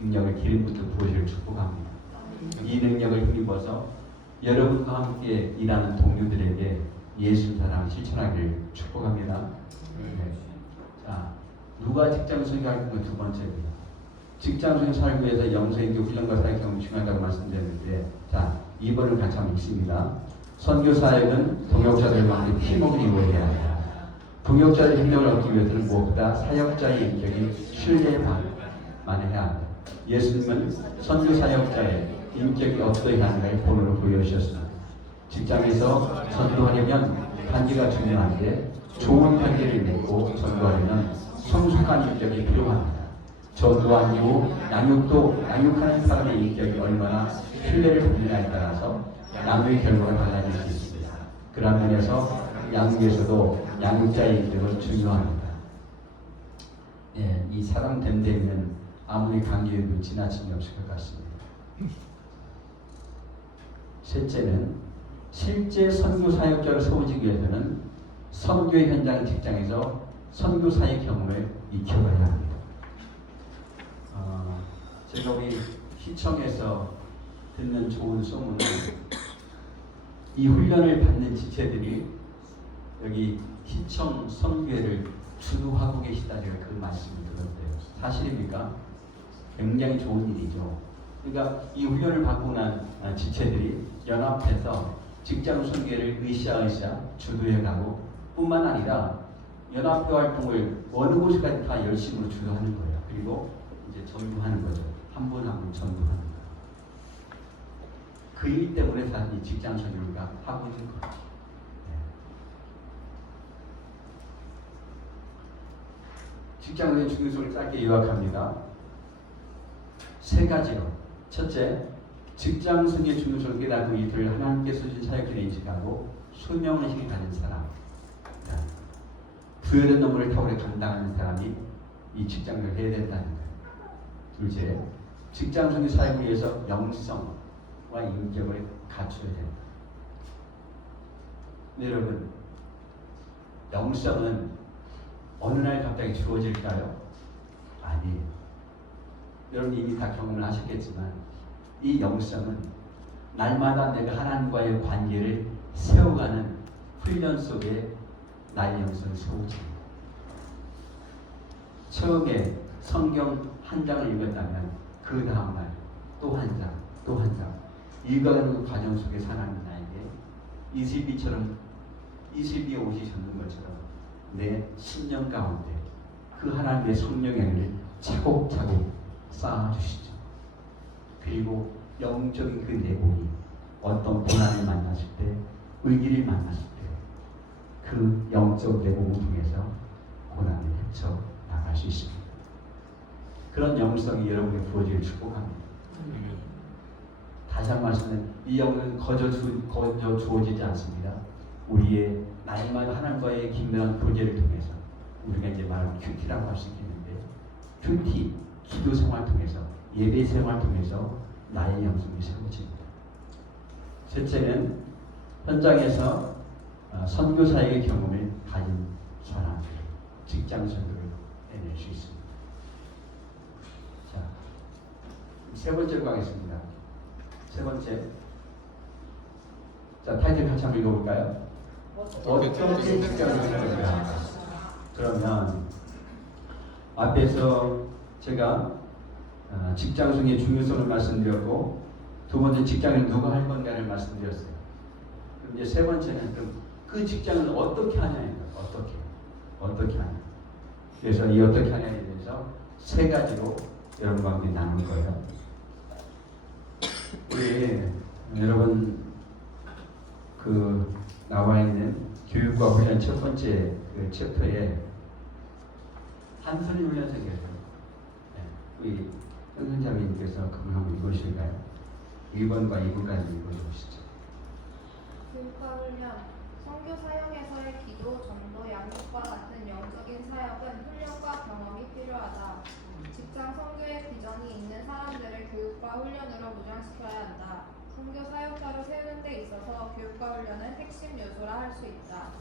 능력을 기름 붓듯 부으시를 축복합니다. 이 능력을 힘입어서 여러분과 함께 일하는 동료들에게 예수 사랑 실천하기를 축복합니다. 네. 자, 누가 직장 선교할 건 두 번째입니다. 직장 선교 살기 위해서 영성인교 훈련과 사역 경험이 중요하다고 말씀드렸는데, 자, 2번을 같이 한번 읽습니다. 선교 사역은 동역자들과 함께 팀워크를 이루어야 합니다. 동역자의 협력을 얻기 위해서는 무엇보다 사역자의 인격이 신뢰만해야 합니다. 예수님은 선교 사역자의 인격이 어떠해야 하는가를 본으로 보여주셨습니다. 직장에서 전도하려면 관계가 중요한데 좋은 관계를 맺고 전도하려면 성숙한 인격이 필요합니다. 전도한 이후 양육하는 사람의 인격이 얼마나 신뢰를 받느냐에 따라서 양육의 결과가 달라질 수 있습니다. 그런 면에서 양육에서도 양육자의 인격은 중요합니다. 예, 이 사람 됨되면 아무리 강조해도 지나침이 없을 것 같습니다. 셋째는 실제 선교 사역자를 세우기 위해서는 선교의 현장 직장에서 선교 사역 경험을 익혀가야 합니다. 제가 우리 시청에서 듣는 좋은 소문은 이 훈련을 받는 지체들이 여기 시청 선교회를 주도하고 계시다 제가 그 말씀을 들었대요. 사실입니까? 굉장히 좋은 일이죠. 그러니까 이 훈련을 받고 난 지체들이 연합해서 직장 선교회를 으쌰으쌰 주도해가고 뿐만 아니라 연합회 활동을 어느 곳까지 다 열심으로 주도하는 거예요. 그리고 이제 전도하는 거죠. 한 분 한 분 전도하는 거예요. 그 일 때문에 사실 이 직장 선교가 하고 있는 거예요. 네. 직장의 중요성을 짧게 요약합니다. 세 가지로. 첫째, 직장 선교의 중요성을 깨닫고 이들을 하나님께서 주신 사역을 인식하고 소명의식을 가진 사람. 부여된 업무를 탁월히 감당하는 사람이 이 직장을 해야 된다는 거예요. 둘째, 직장 선교 사역을 위해서 영성과 인격을 갖춰야 된다. 근데 여러분, 영성은 어느 날 갑자기 주어질까요? 아니에요. 여러분 이미 다 경험을 하셨겠지만 이 영성은 날마다 내가 하나님과의 관계를 세워가는 훈련 속에 나의 영성을 세우지. 처음에 성경 한 장을 읽었다면 그 다음날 또 한 장, 또 한 장 읽어가는 그 과정 속에 하나님 나에게 이슬비의 옷이 젖는 것처럼 내 신령 가운데 그 하나님의 성령의 은혜를 차곡차곡 쌓아주시죠. 그리고 영적인 그 내공이 어떤 고난을 만났을 때, 위기를 만났을 때 그 영적 내공을 통해서 고난을 헤쳐 나갈 수 있습니다. 그런 영성이 여러분의 부어지기를 축복합니다. 다시 한 말씀은 이 영은 거저 주어지지 않습니다. 우리의 날마다 하나님과의 긴밀한 교제를 통해서 우리가 이제 말하는 큐티라고 할 수 있겠는데 큐티, 기도 생활 통해서 예배 생활 통해서 나의 영성이 세워집니다. 셋째는 현장에서 선교사에게 경험을 가진 사람, 직장 선교를 해낼 수 있습니다. 자, 세 번째로 가겠습니다. 세 번째. 자, 타이틀 같이 한번 읽어볼까요? 어떻게 직장을 해낼까? 그러면 앞에서 제가 직장 선교의 중요성을 말씀드렸고 두 번째 직장을 누가 할 건가를 말씀드렸어요. 그럼 이제 세 번째는 그럼 그 직장을 어떻게 하냐예요. 어떻게 하냐. 그래서 이 어떻게 하냐에 대해서 세 가지로 여러분과 함께 나눌 거예요. 우리 여러분 그 나와 있는 교육과 훈련 첫 번째 그 챕터에 한선희 훈련생께서 우리 현선자님께서 그걸 한번 읽으실까요? 1번과 2번까지 읽어주시죠. 교육과 훈련, 선교 사역에서의 기도, 전도, 양육과 같은 영적인 사역은 훈련과 경험이 필요하다. 직장 선교의 비전이 있는 사람들을 교육과 훈련으로 무장시켜야 한다. 선교 사역자로 세우는 데 있어서 교육과 훈련은 핵심 요소라 할 수 있다.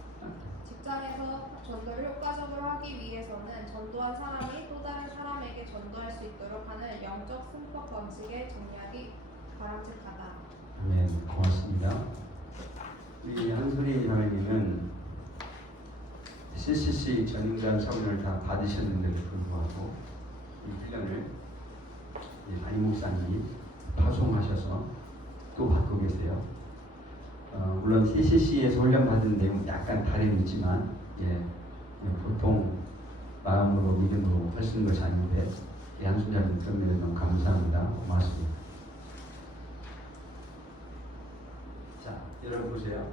직장에서 전도를 효과적으로 하기 위해서는 전도한 사람이 또 다른 사람에게 전도할 수 있도록 하는 영적 승법 방식의 정략이 바람직하다. 네, 고맙습니다. 이 한소리 자매님은 CCC 전임자원 서문을 다 받으셨는데도 불구하고 이 훈련을 담임 목사님이 파송하셔서 또 받고 계세요. 물론 CCC에서 훈련 받은 내용은 약간 다름이지만 보통 마음으로 믿음으로 하시는 것이 아닌데 양순자님 때문에 너무 감사합니다. 고맙습니다. 자, 여러분 보세요.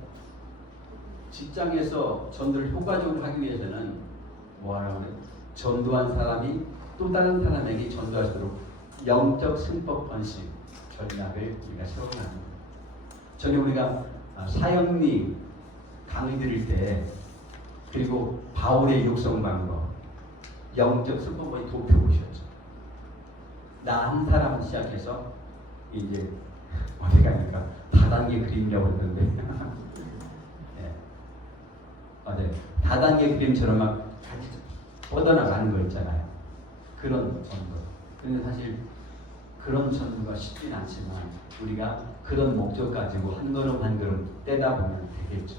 직장에서 전도를 효과적으로 하기 위해서는 뭐 하라고요? 전도한 사람이 또 다른 사람에게 전도할 수 있도록 영적 승법 번식 전략을 우리가 세워가는 거예요. 전에 우리가 사형리 강의 드릴 때 그리고 바울의 육성 방법 영적 승법을 도펴보셨죠. 나 한 사람 시작해서 이제 어디 가니까 다단계 그림이라고 그러는데 네. 네. 다단계 그림처럼 막 같이 뻗어나가는 거 있잖아요. 그런 전도. 근데 사실 그런 전도가 쉽진 않지만 우리가 그런 목적 가지고 한 걸음 한 걸음 떼다 보면 되겠죠.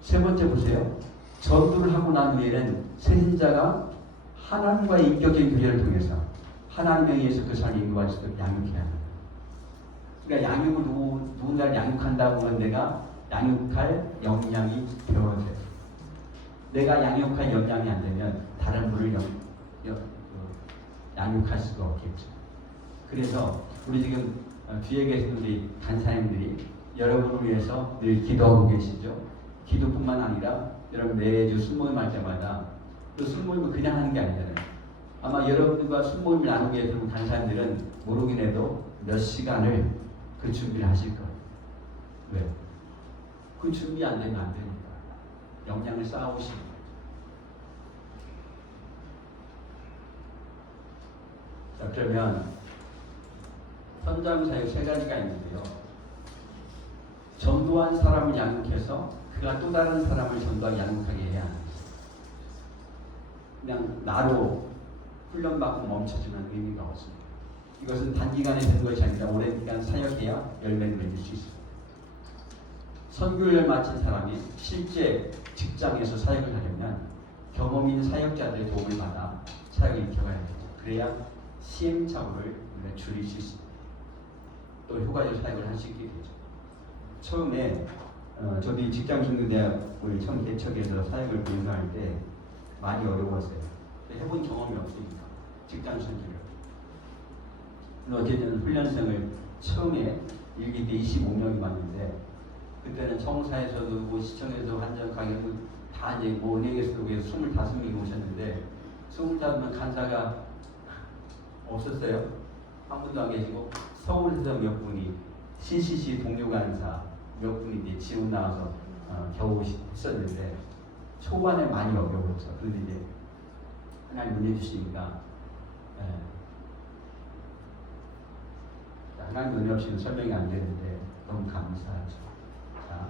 세 번째 보세요. 전도를 하고 난 후에는 새신자가 하나님과의 인격적인 교제를 통해서 하나님에 의해서 그 사람이 인도할 수 있도록 양육해야 합니다. 그러니까 양육을 누군가를 양육한다고 하는 내가 양육할 역량이 되어져요. 내가 양육할 역량이 안 되면 다른 분을 양육할 수가 없겠죠. 그래서 우리 지금 뒤에 계신 우리 간사님들이 여러분을 위해서 늘 기도하고 계시죠. 기도뿐만 아니라 여러분 매주 순모임 할 때마다 또 순모임을 그냥 하는 게 아니잖아요. 아마 여러분들과 순모임을 나누게 되는 간사님들은 모르긴 해도 몇 시간을 그 준비를 하실 거예요. 왜? 그 준비 안 되면 안 되니까. 역량을 쌓아오시는 거예요. 자, 그러면 현장 사역 세 가지가 있는데요. 전도한 사람을 양육해서 그가 또 다른 사람을 전도하게 양육하게 해야 합니다. 그냥 나로 훈련받고 멈춰지면 의미가 없습니다. 이것은 단기간에 되는 것이 아니라 오랜 기간 사역해야 열매를 맺을 수 있습니다. 선교를 마친 사람이 실제 직장에서 사역을 하려면 경험 있는 사역자들의 도움을 받아 사역을 익혀가야 되죠. 그래야 시행착오를 우리가 줄일 수 있습니다. 또 효과적 사역을 할 수 있게 되죠. 처음에 저도 이 직장선교대학을 처음 개척해서 사역을 봉사할 때 많이 어려웠어요. 해본 경험이 없으니까 직장선교를. 어쨌든 훈련생을 처음에 일기 때 25명이 왔는데 그때는 청사에서도 뭐 시청에서 한전 강의도 다 이제 뭐 은행에서도 25명이 오셨는데 25명 간사가 없었어요. 한 분도 안 계시고 서울에서 몇 분이 CCC 동료 간사 몇 분이 이제 지원 나와서 겨우 있었는데 초반에 많이 어려웠죠. 그런데 이제 하나님 은혜 주시니까 하나님 은혜 없이는 설명이 안 되는데 너무 감사하죠. 자,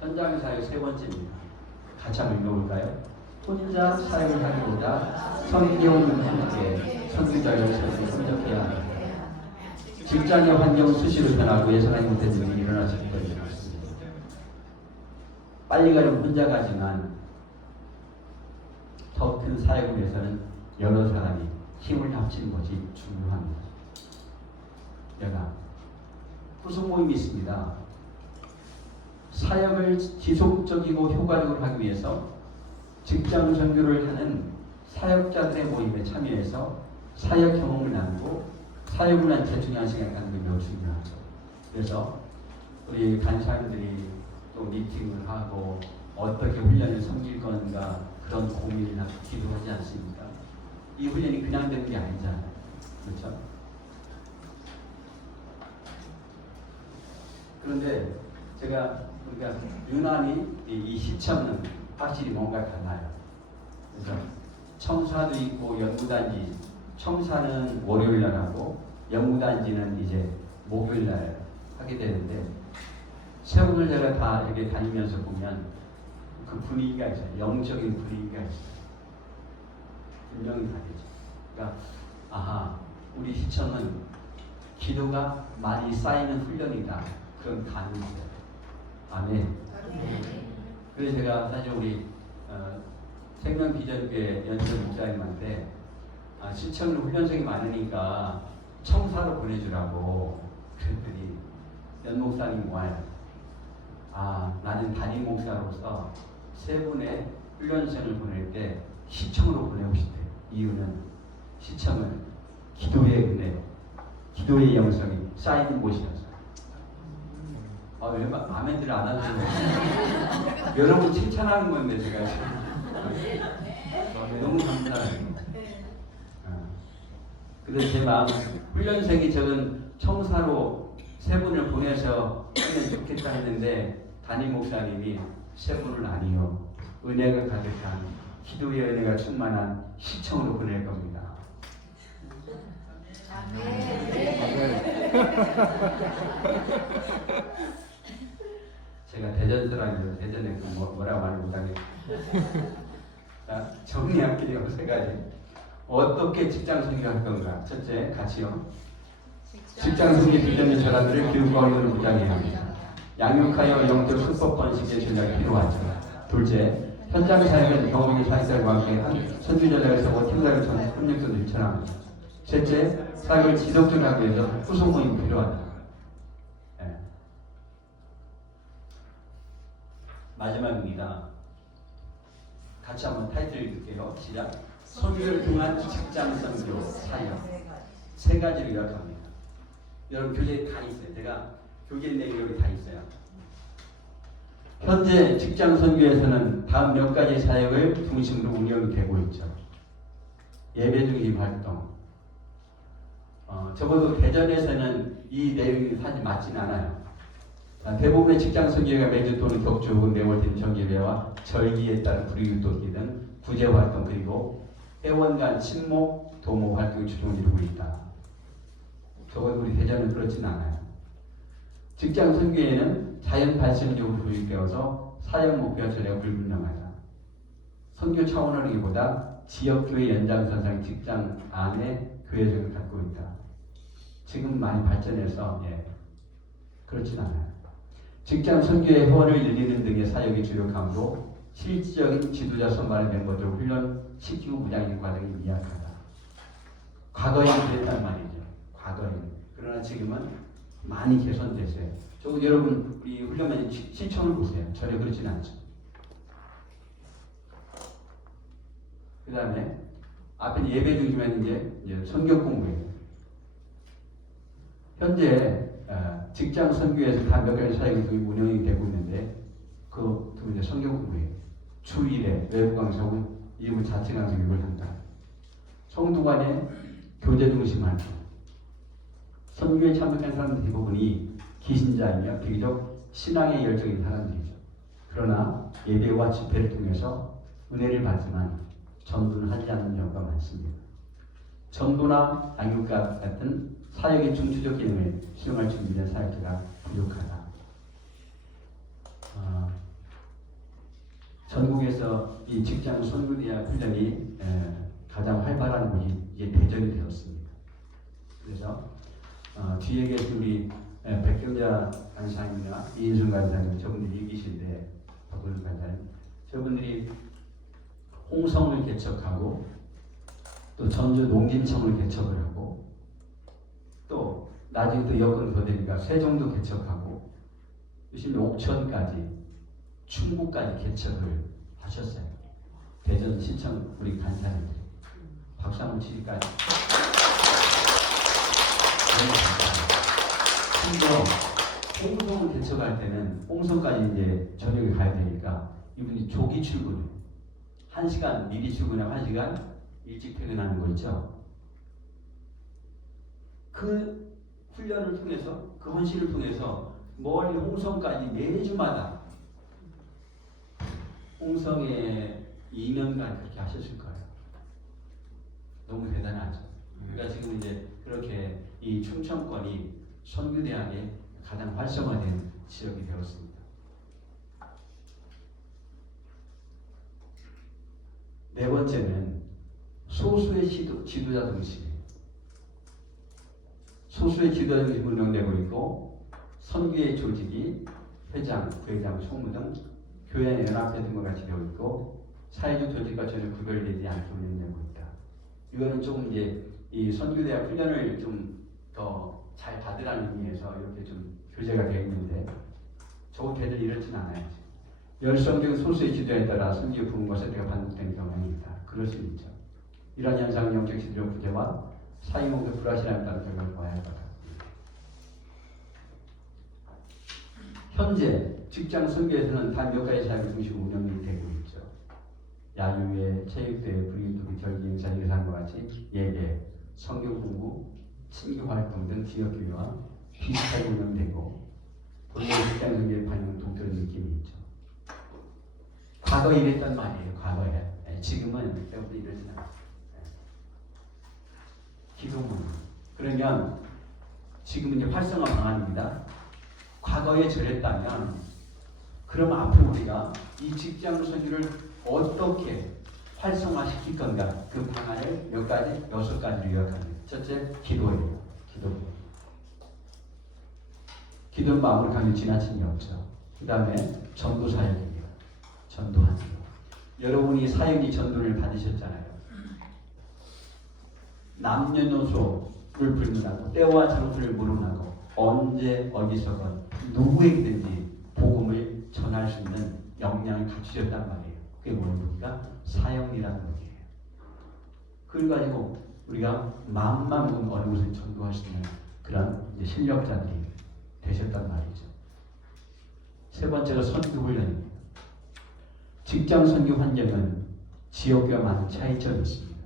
현장 사역 세 번째입니다. 같이 한번 읽어볼까요? 혼자 사역을 하기보다 성경과 함께 선교자 연습을 참석해야 합니다. 직장의 환경 수시로 변하고 예상하지 못한 일이 일어나실 것이 많습니다. 빨리 가려면 혼자 가지만 더 큰 사역을 위해서는 여러 사람이 힘을 합치는 것이 중요합니다. 내가 후속 모임이 있습니다. 사역을 지속적이고 효과적으로 하기 위해서 직장 선교를 하는 사역자들의 모임에 참여해서 사역 경험을 나누고 사역을 위한 재충한 시간을 갖는 게 매우 중요하죠. 그래서 우리 간사님들이 또 미팅을 하고 어떻게 훈련을 섬길 건가 그런 고민을 하고 기도하지 않습니까? 이 훈련이 그냥 되는 게 아니잖아요. 그렇죠? 그런데 우리가 유난히 이 시청은 확실히 뭔가 달라요. 그래서 청사도 있고 연구단지, 청사는 월요일 날 하고 연구단지는 이제 목요일 날 하게 되는데 세분을 제가 다 이렇게 다니면서 보면 그 분위기가 있어요. 영적인 분위기가 있어요. 분명히 다르죠. 그러니까 우리 시청은 기도가 많이 쌓이는 훈련이다. 그런 감이 있어요. 아멘. 그래서 제가 사실 우리 생명비전교회 연철 목사님한테 시청은 훈련생이 많으니까 청사로 보내주라고 그랬더니 연 목사님 와요. 나는 담임 목사로서 세 분의 훈련생을 보낼 때 시청으로 보내고 싶대요. 이유는 시청은 기도의 은혜, 기도의 영성이 쌓이는 곳이라서. 왜 아멘들 안 하는 거예요? 여러분 칭찬하는 건데 제가 너무 감사해요. 그래서 제 마음 훈련생이 적은 청사로 세 분을 보내서 하면 좋겠다 했는데 담임 목사님이 세 분을 아니요 은혜가 가득한 기도의 은혜가 충만한 시청으로 보낼 겁니다. 제가 대전 사람이라서 대전에 뭐라고 말을 못하겠어요. 자, 정리할게요. 세 가지. 어떻게 직장 선교할 건가? 첫째, 같이요. 직장 선교 비전의 전환들을 교육과 의료를 무장해야 합니다. 양육하여 영적 수법 번식의 전략이 필요하죠. 둘째, 현장 사역은 경험있는 사역자들과 함께 한 선교 전략을 세우고 팀장을 협력도 실천합니다. 셋째, 사역을 지속적으로 하기 위해서 후속 모임이 필요하다. 네. 마지막입니다. 같이 한번 타이틀 읽을게요. 시작. 선교를 통한 직장 선교 사역. 세 가지를 요약합니다. 여러분 교재에 다 있어요. 제가 교재 내용이 다 있어요. 현재 직장 선교에서는 다음 몇 가지 사역을 중심으로 운영이 되고 있죠. 예배 중심 활동. 적어도 대전에서는 이 내용이 사실 맞진 않아요. 대부분의 직장 선교회가 매주 또는 격주 혹은 매월 되는 정기회와 절기에 따른 불이웃돕기 등 구제 활동 그리고 회원 간 친목 도모 활동이 주종을 이루고 있다. 적어도 우리 대전은 그렇진 않아요. 직장 선교회는 자연 발생적으로 조직되어서 사역 목표와 전략이 불분명하다. 선교 차원이기보다 지역교회 연장선상 직장 안에 교회적을 갖고 있다. 지금 많이 발전해서 그렇진 않아요. 직장 선교회 회원을 늘리는 등의 사역이 주력하므로 실질적인 지도자 선발의 멤버들 훈련시키고 무장하는 과정이 미약하다. 과거에는 그랬단 말이죠. 과거에는. 그러나 지금은 많이 개선됐어요. 여러분 우리 훈련만 실천을 보세요. 전혀 그렇진 않죠. 그 다음에 앞에 예배 중심에는 이제 성경 공부예요. 현재 직장 선교에서 다 몇 가지 사역이 운영이 되고 있는데 그 이제 성경 공부예요. 주일에 외부 강사 혹은 일부 자체 강사 교육을 한다. 성도 간의 교제 중심 활동. 선교에 참여한 사람들 대부분이 기신자이며 비교적 신앙에 열정인 사람들이죠. 그러나 예배와 집회를 통해서 은혜를 받지만 전도는 하지 않는 경우가 많습니다. 전도나 양육과 같은 사역의 중추적 기능을 수행할 수 있는 사역자가 부족하다. 전국에서 이 직장 선교대학 훈련이 가장 활발한 곳이 이제 대전이 되었습니다. 그래서 뒤에 계신 우리 백경자 간사님이나 이인순 간사님 저분들이 얘기신데 박근수 간사님 저분들이 홍성을 개척하고 또 전주 농진청을 개척을 하고 또 나중에 또 여건이 더 되니까 세종도 개척하고 요즘 옥천까지 충북까지 개척을 하셨어요. 대전 시청 우리 간사님들 박수 한번 치기까지 홍성을 개척할 때는 홍성까지 이제 저녁에 가야 되니까 이분이 조기 출근을 1시간 미리 출근하고 1시간 일찍 퇴근하는 거 있죠. 그 훈련을 통해서 그 헌신을 통해서 멀리 홍성까지 매주마다 홍성에 2년간 그렇게 하셨을 거예요. 너무 대단하죠. 그러니까 지금 이제 그렇게 이 충청권이 선교대학의 가장 활성화된 지역이 되었습니다. 네 번째는 소수의 지도자 등식. 소수의 지도자 등식이 운영되고 있고 선교의 조직이 회장, 부회장, 총무 등 교회 연합회 등과 같이 되어 있고 사회적 조직과 전혀 구별되지 않게 운영되고 있다. 이거는 조금 이제 이 선교대학 훈련을 좀 더 잘 받으라는 의미에서 이렇게 좀 교재가 되어 있는데 저거 걔들 이렇진 않아요. 열성적인 소수의 지도에 따라 선교 부흥과 세대가 반복되는 경향이 있다. 그럴 수 있죠. 이러한 현상은 영적 지도력 부재와 사회목적 불확실함에 따른 결과를 봐야 할 거다. 현재 직장 선교에서는 단 몇 가지 사역이 중심으로 운영이 되고 있죠. 야유회, 체육대회, 불이웃돕기, 절기 행사, 예산과 같이 예배, 성경 공부, 친교 활동 등 지역교회와 비슷하게 운영되고 본래 직장 선교의 반영은 동떨어진 느낌이 있죠. 과거에 이랬단 말이에요. 과거에. 지금은 때문에 이러진 않아요. 기도문. 그러면 지금은 이제 활성화 방안입니다. 과거에 저랬다면 그럼 앞으로 우리가 이 직장 선교를 어떻게 활성화시킬 건가? 그 방안을 몇 가지, 6가지로 요약합니다. 첫째, 기도예요. 기도 마음을 가면 지나침이 없죠. 그 다음에 전도 사역이에요. 전도하는 거. 여러분이 사역이 전도를 받으셨잖아요. 남녀노소를 불문하고 때와 장소를 물어나고 언제 어디서건 누구에게든지 복음을 전할 수 있는 역량을 갖추셨단 말이에요. 그게 뭡니까? 사역이라는 거예요. 그걸 가지고 우리가 마음만 먹으면 어느 곳에 전도할 수 있는 그런 이제 실력자들이 되셨단 말이죠. 세 번째가 선교 훈련입니다. 직장 선교 환경은 지역과 많은 차이점이 있습니다.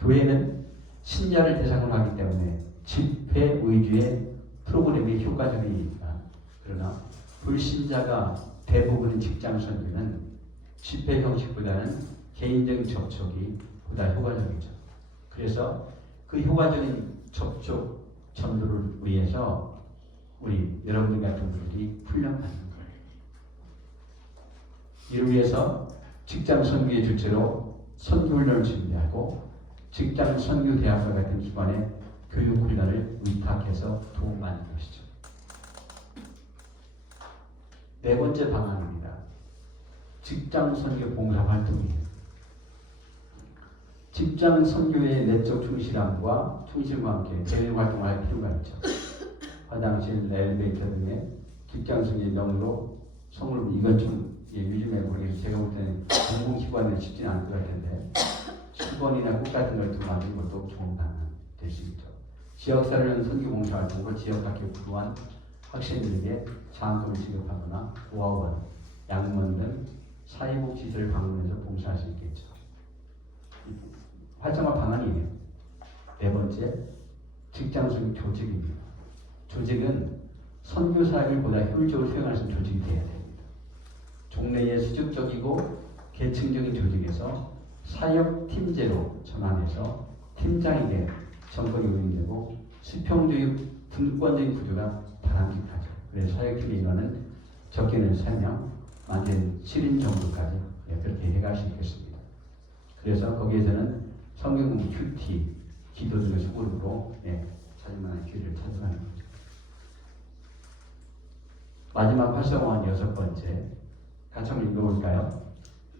교회는 신자를 대상으로 하기 때문에 집회 위주의 프로그램이 효과적이니까, 그러나 불신자가 대부분의 직장 선교는 집회 형식보다는 개인적인 접촉이 보다 효과적이죠. 그래서 그 효과적인 접촉 전도를 위해서 우리 여러분 같은 분들이 훈련받는 거예요. 이를 위해서 직장 선교의 주체로 선교 훈련을 준비하고 직장 선교 대학과 같은 기관에 교육 훈련을 위탁해서 도움받는 것이죠. 네 번째 방안입니다. 직장 선교 봉사 활동이에요. 직장 선교의 내적 충실함과 함께 대외 활동을 할 필요가 있죠. 화장실, 엘리베이터 등의 직장 선교의 명으로 성을 이건 좀 요즘에 우리 제가 볼 때는 공공기관에 쉽지는 않을 것 같은데 수건이나 꽃 같은 걸 만드는 것도 좋은 방안 될 수 있죠. 지역사회는 선교봉사 활동으로 지역학교 부한 학생들에게 장학금을 지급하거나 보호원, 양문 등 사회복지시설을 방문해서 봉사할 수 있겠죠. 활성화 방안이에요. 네 번째, 직장선교 조직입니다. 조직은 선교 사역을 보다 효율적으로 수행할 수 있는 조직이 되어야 됩니다. 종래의 수직적이고 계층적인 조직에서 사역 팀제로 전환해서 팀장에게 정권이 운영되고 수평적인 분권적인 구조가 바람직하죠. 그래서 사역팀의 인원은 적게는 3명, 많게는 7인 정도까지 그렇게 해갈 수 있겠습니다. 그래서 거기에서는 성경공부 큐티, 기도 등의 소그룹으로 자신만의 기회를 찾아가는 거죠. 마지막 활성화한 6번째, 같이 한번 읽어볼까요?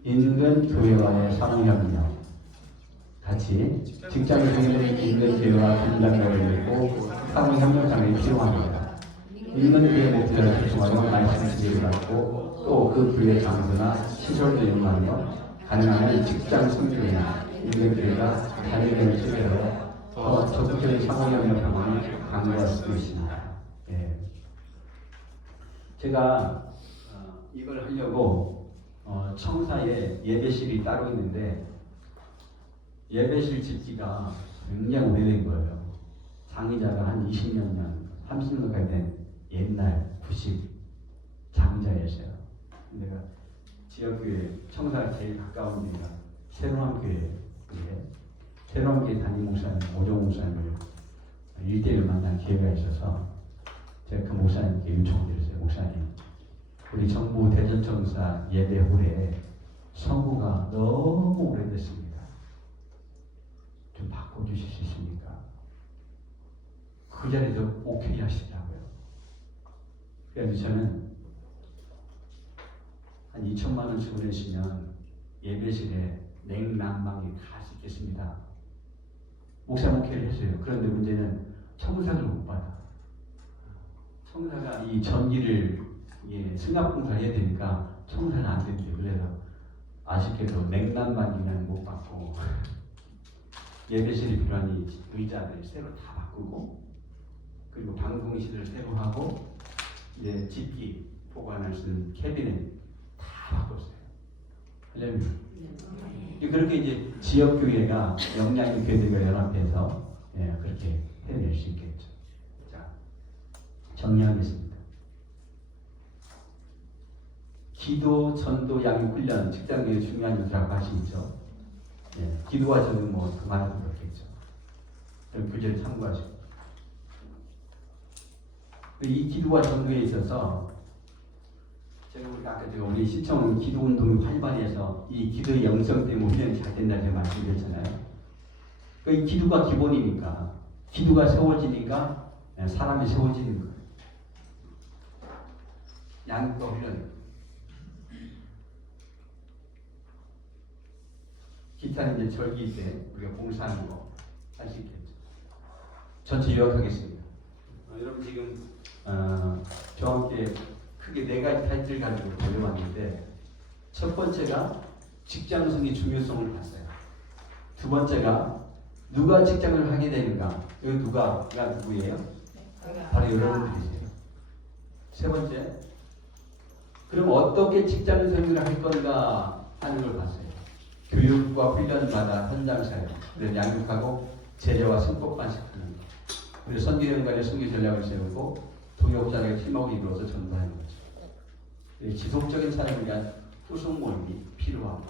인근 교회와의 상호협력. 같이 직장 중에는 인근 교회와 공단과를 맺고 상호협력 장면이 필요합니다. 인근 교회 목표를 설정하여 말씀 지혜를 받고 또 그 교회 장소나 시설도 이용하며 가능하면 직장 선교회나 인근 교회가 단위를 체결하여 더 적극적인 상호협력 방안을 강구할 수도 있습니다. 제가 이걸 하려고 청사에 예배실이 따로 있는데 예배실 짓기가 굉장히 오래된 거예요. 장의자가 한 20년, 30년 가까이 된 옛날 90 장의자였어요. 내가 지역교회 청사가 제일 가까운 데가 새로운교회, 새로운교회 담임 목사님 오종 목사님을 1대1 만난 기회가 있어서 제가 그 목사님께 요청드렸어요. 목사님, 우리 정부 대전청사 예배홀에 성구가 너무 오래됐습니다. 좀 바꿔주실 수 있습니까? 그 자리에서 오케이 하시더라고요. 그래서 저는 한 2천만 원 지원해주시면 예배실에 냉난방이 갈 수 있겠습니다. 목사님 오케이를 했어요. 그런데 문제는 청사를 못 받아. 청사가 이 전기를 승합공사를 해야 되니까 청사는 안 된대요. 그래서 아쉽게도 냉난방기는 못 받고 예배실이 필요한 이 의자들 새로 다 바꾸고 그리고 방송실을 새로 하고 이제 집기 보관할 수 있는 캐비넷 다 바꿨어요. 할렐루야. 그렇게 이제 지역교회가 역량의 교회들과 연합해서 그렇게 해낼 수 있겠죠. 자, 정리하겠습니다. 기도, 전도, 양육, 훈련, 직장교회 중요한 요소라고 할 수 있죠. 기도와 전도 뭐 그만해도 그렇겠죠. 그럼 구절을 참고하시고 이 기도와 전도에 있어서 제가 우리 시청 기도 운동이 활발해서 이 기도의 영성 때문에 훈련이 잘 된다 제가 말씀드렸잖아요. 이 기도가 기본이니까 기도가 세워지니까 사람이 세워지는 거예요. 양육과 훈련. 기타는 이제 절기 때 우리가 봉사하는 거 할 수 있겠죠. 전체 요약하겠습니다. 여러분 지금 저와 함께 크게 4가지 타이틀 가지고 돌려왔는데 첫 번째가 직장성의 중요성을 봤어요. 두 번째가 누가 직장을 하게 되는가? 여기 누가 누구예요? 바로 여러분들이세요. 세 번째, 그럼 어떻게 직장 생활을 할 건가 하는 걸 봤어요. 교육과 훈련마다 현장사역, 그래서 양육하고 제자와 선법만 시키는 거. 그리고 선교연관의 선교 전략을 세우고 동역자들의 팀워크를 이루어서 전도하는 거죠. 지속적인 사람을 위한 후속 모임이 필요하고,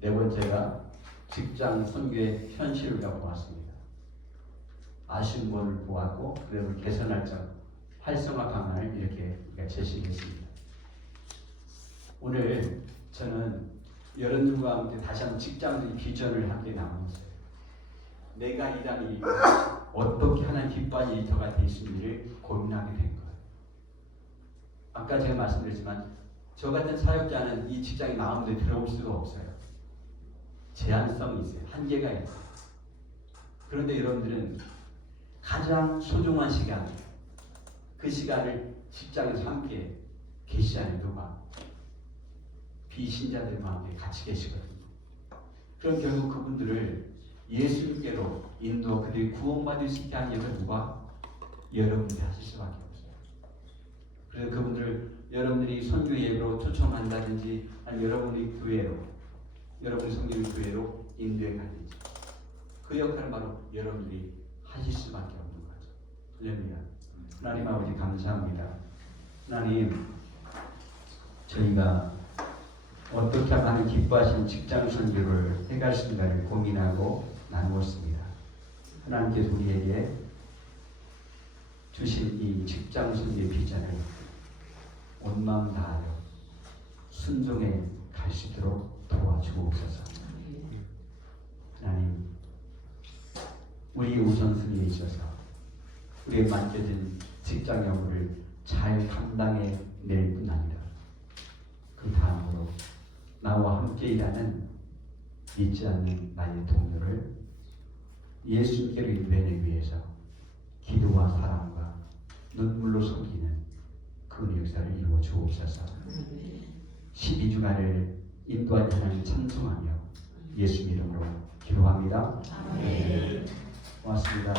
네 번째가 직장 선교의 현실을 보았습니다. 아쉬운 것을 보았고 그래서 개선할 점, 활성화 방안을 이렇게 제시했습니다. 오늘 저는 여러분과 함께 다시 한번 직장의 비전을 함께 나누었어요. 내가 일하는 일, 어떻게 하나님 기뻐하는 일터가 될 수 있는지를 고민하게 된 거예요. 아까 제가 말씀드렸지만 저 같은 사역자는 이 직장에 마음대로 들어올 수가 없어요. 제한성이 있어요. 한계가 있어요. 그런데 여러분들은 가장 소중한 시간, 그 시간을 직장에서 함께 계시잖아요. 누가? 비신자들과 함께 같이 계시거든요. 그럼 결국 그분들을 예수님께로 인도 그들이 구원받을 수 있게 하는 역을 누가? 여러분들이 하실 수밖에 없어요. 그래서 그분들을 여러분들이 선교 예배로 초청한다든지 아니면 여러분이 교회로, 여러분이 섬기는 교회로 인도해 가든지 그 역할을 바로 여러분들이 하실 수밖에 없는 거죠. 할렐루야. 하나님 아버지 감사합니다. 하나님, 저희가 어떻게 하면 기뻐하시는 직장 선교를 해갈 수 있는가를 고민하고 나누었습니다. 하나님께서 우리에게 주신 이 직장 선교의 비전을 온 마음 다하여 순종해 갈 수 있도록 도와주옵소서. 하나님, 우리 우선순위에 있어서 우리의 맡겨진 직장 업무를 잘 감당해 낼 뿐 아니라 그 다음으로 나와 함께 일하는 믿지 않는 나의 동료를 예수님께로 인도하기 위해서 기도와 사랑과 눈물로 섬기는 그 역사를 이루어 주옵소서. 12주간을 인도한 하나님 찬송하며 예수 이름으로 기도합니다. 고맙습니다.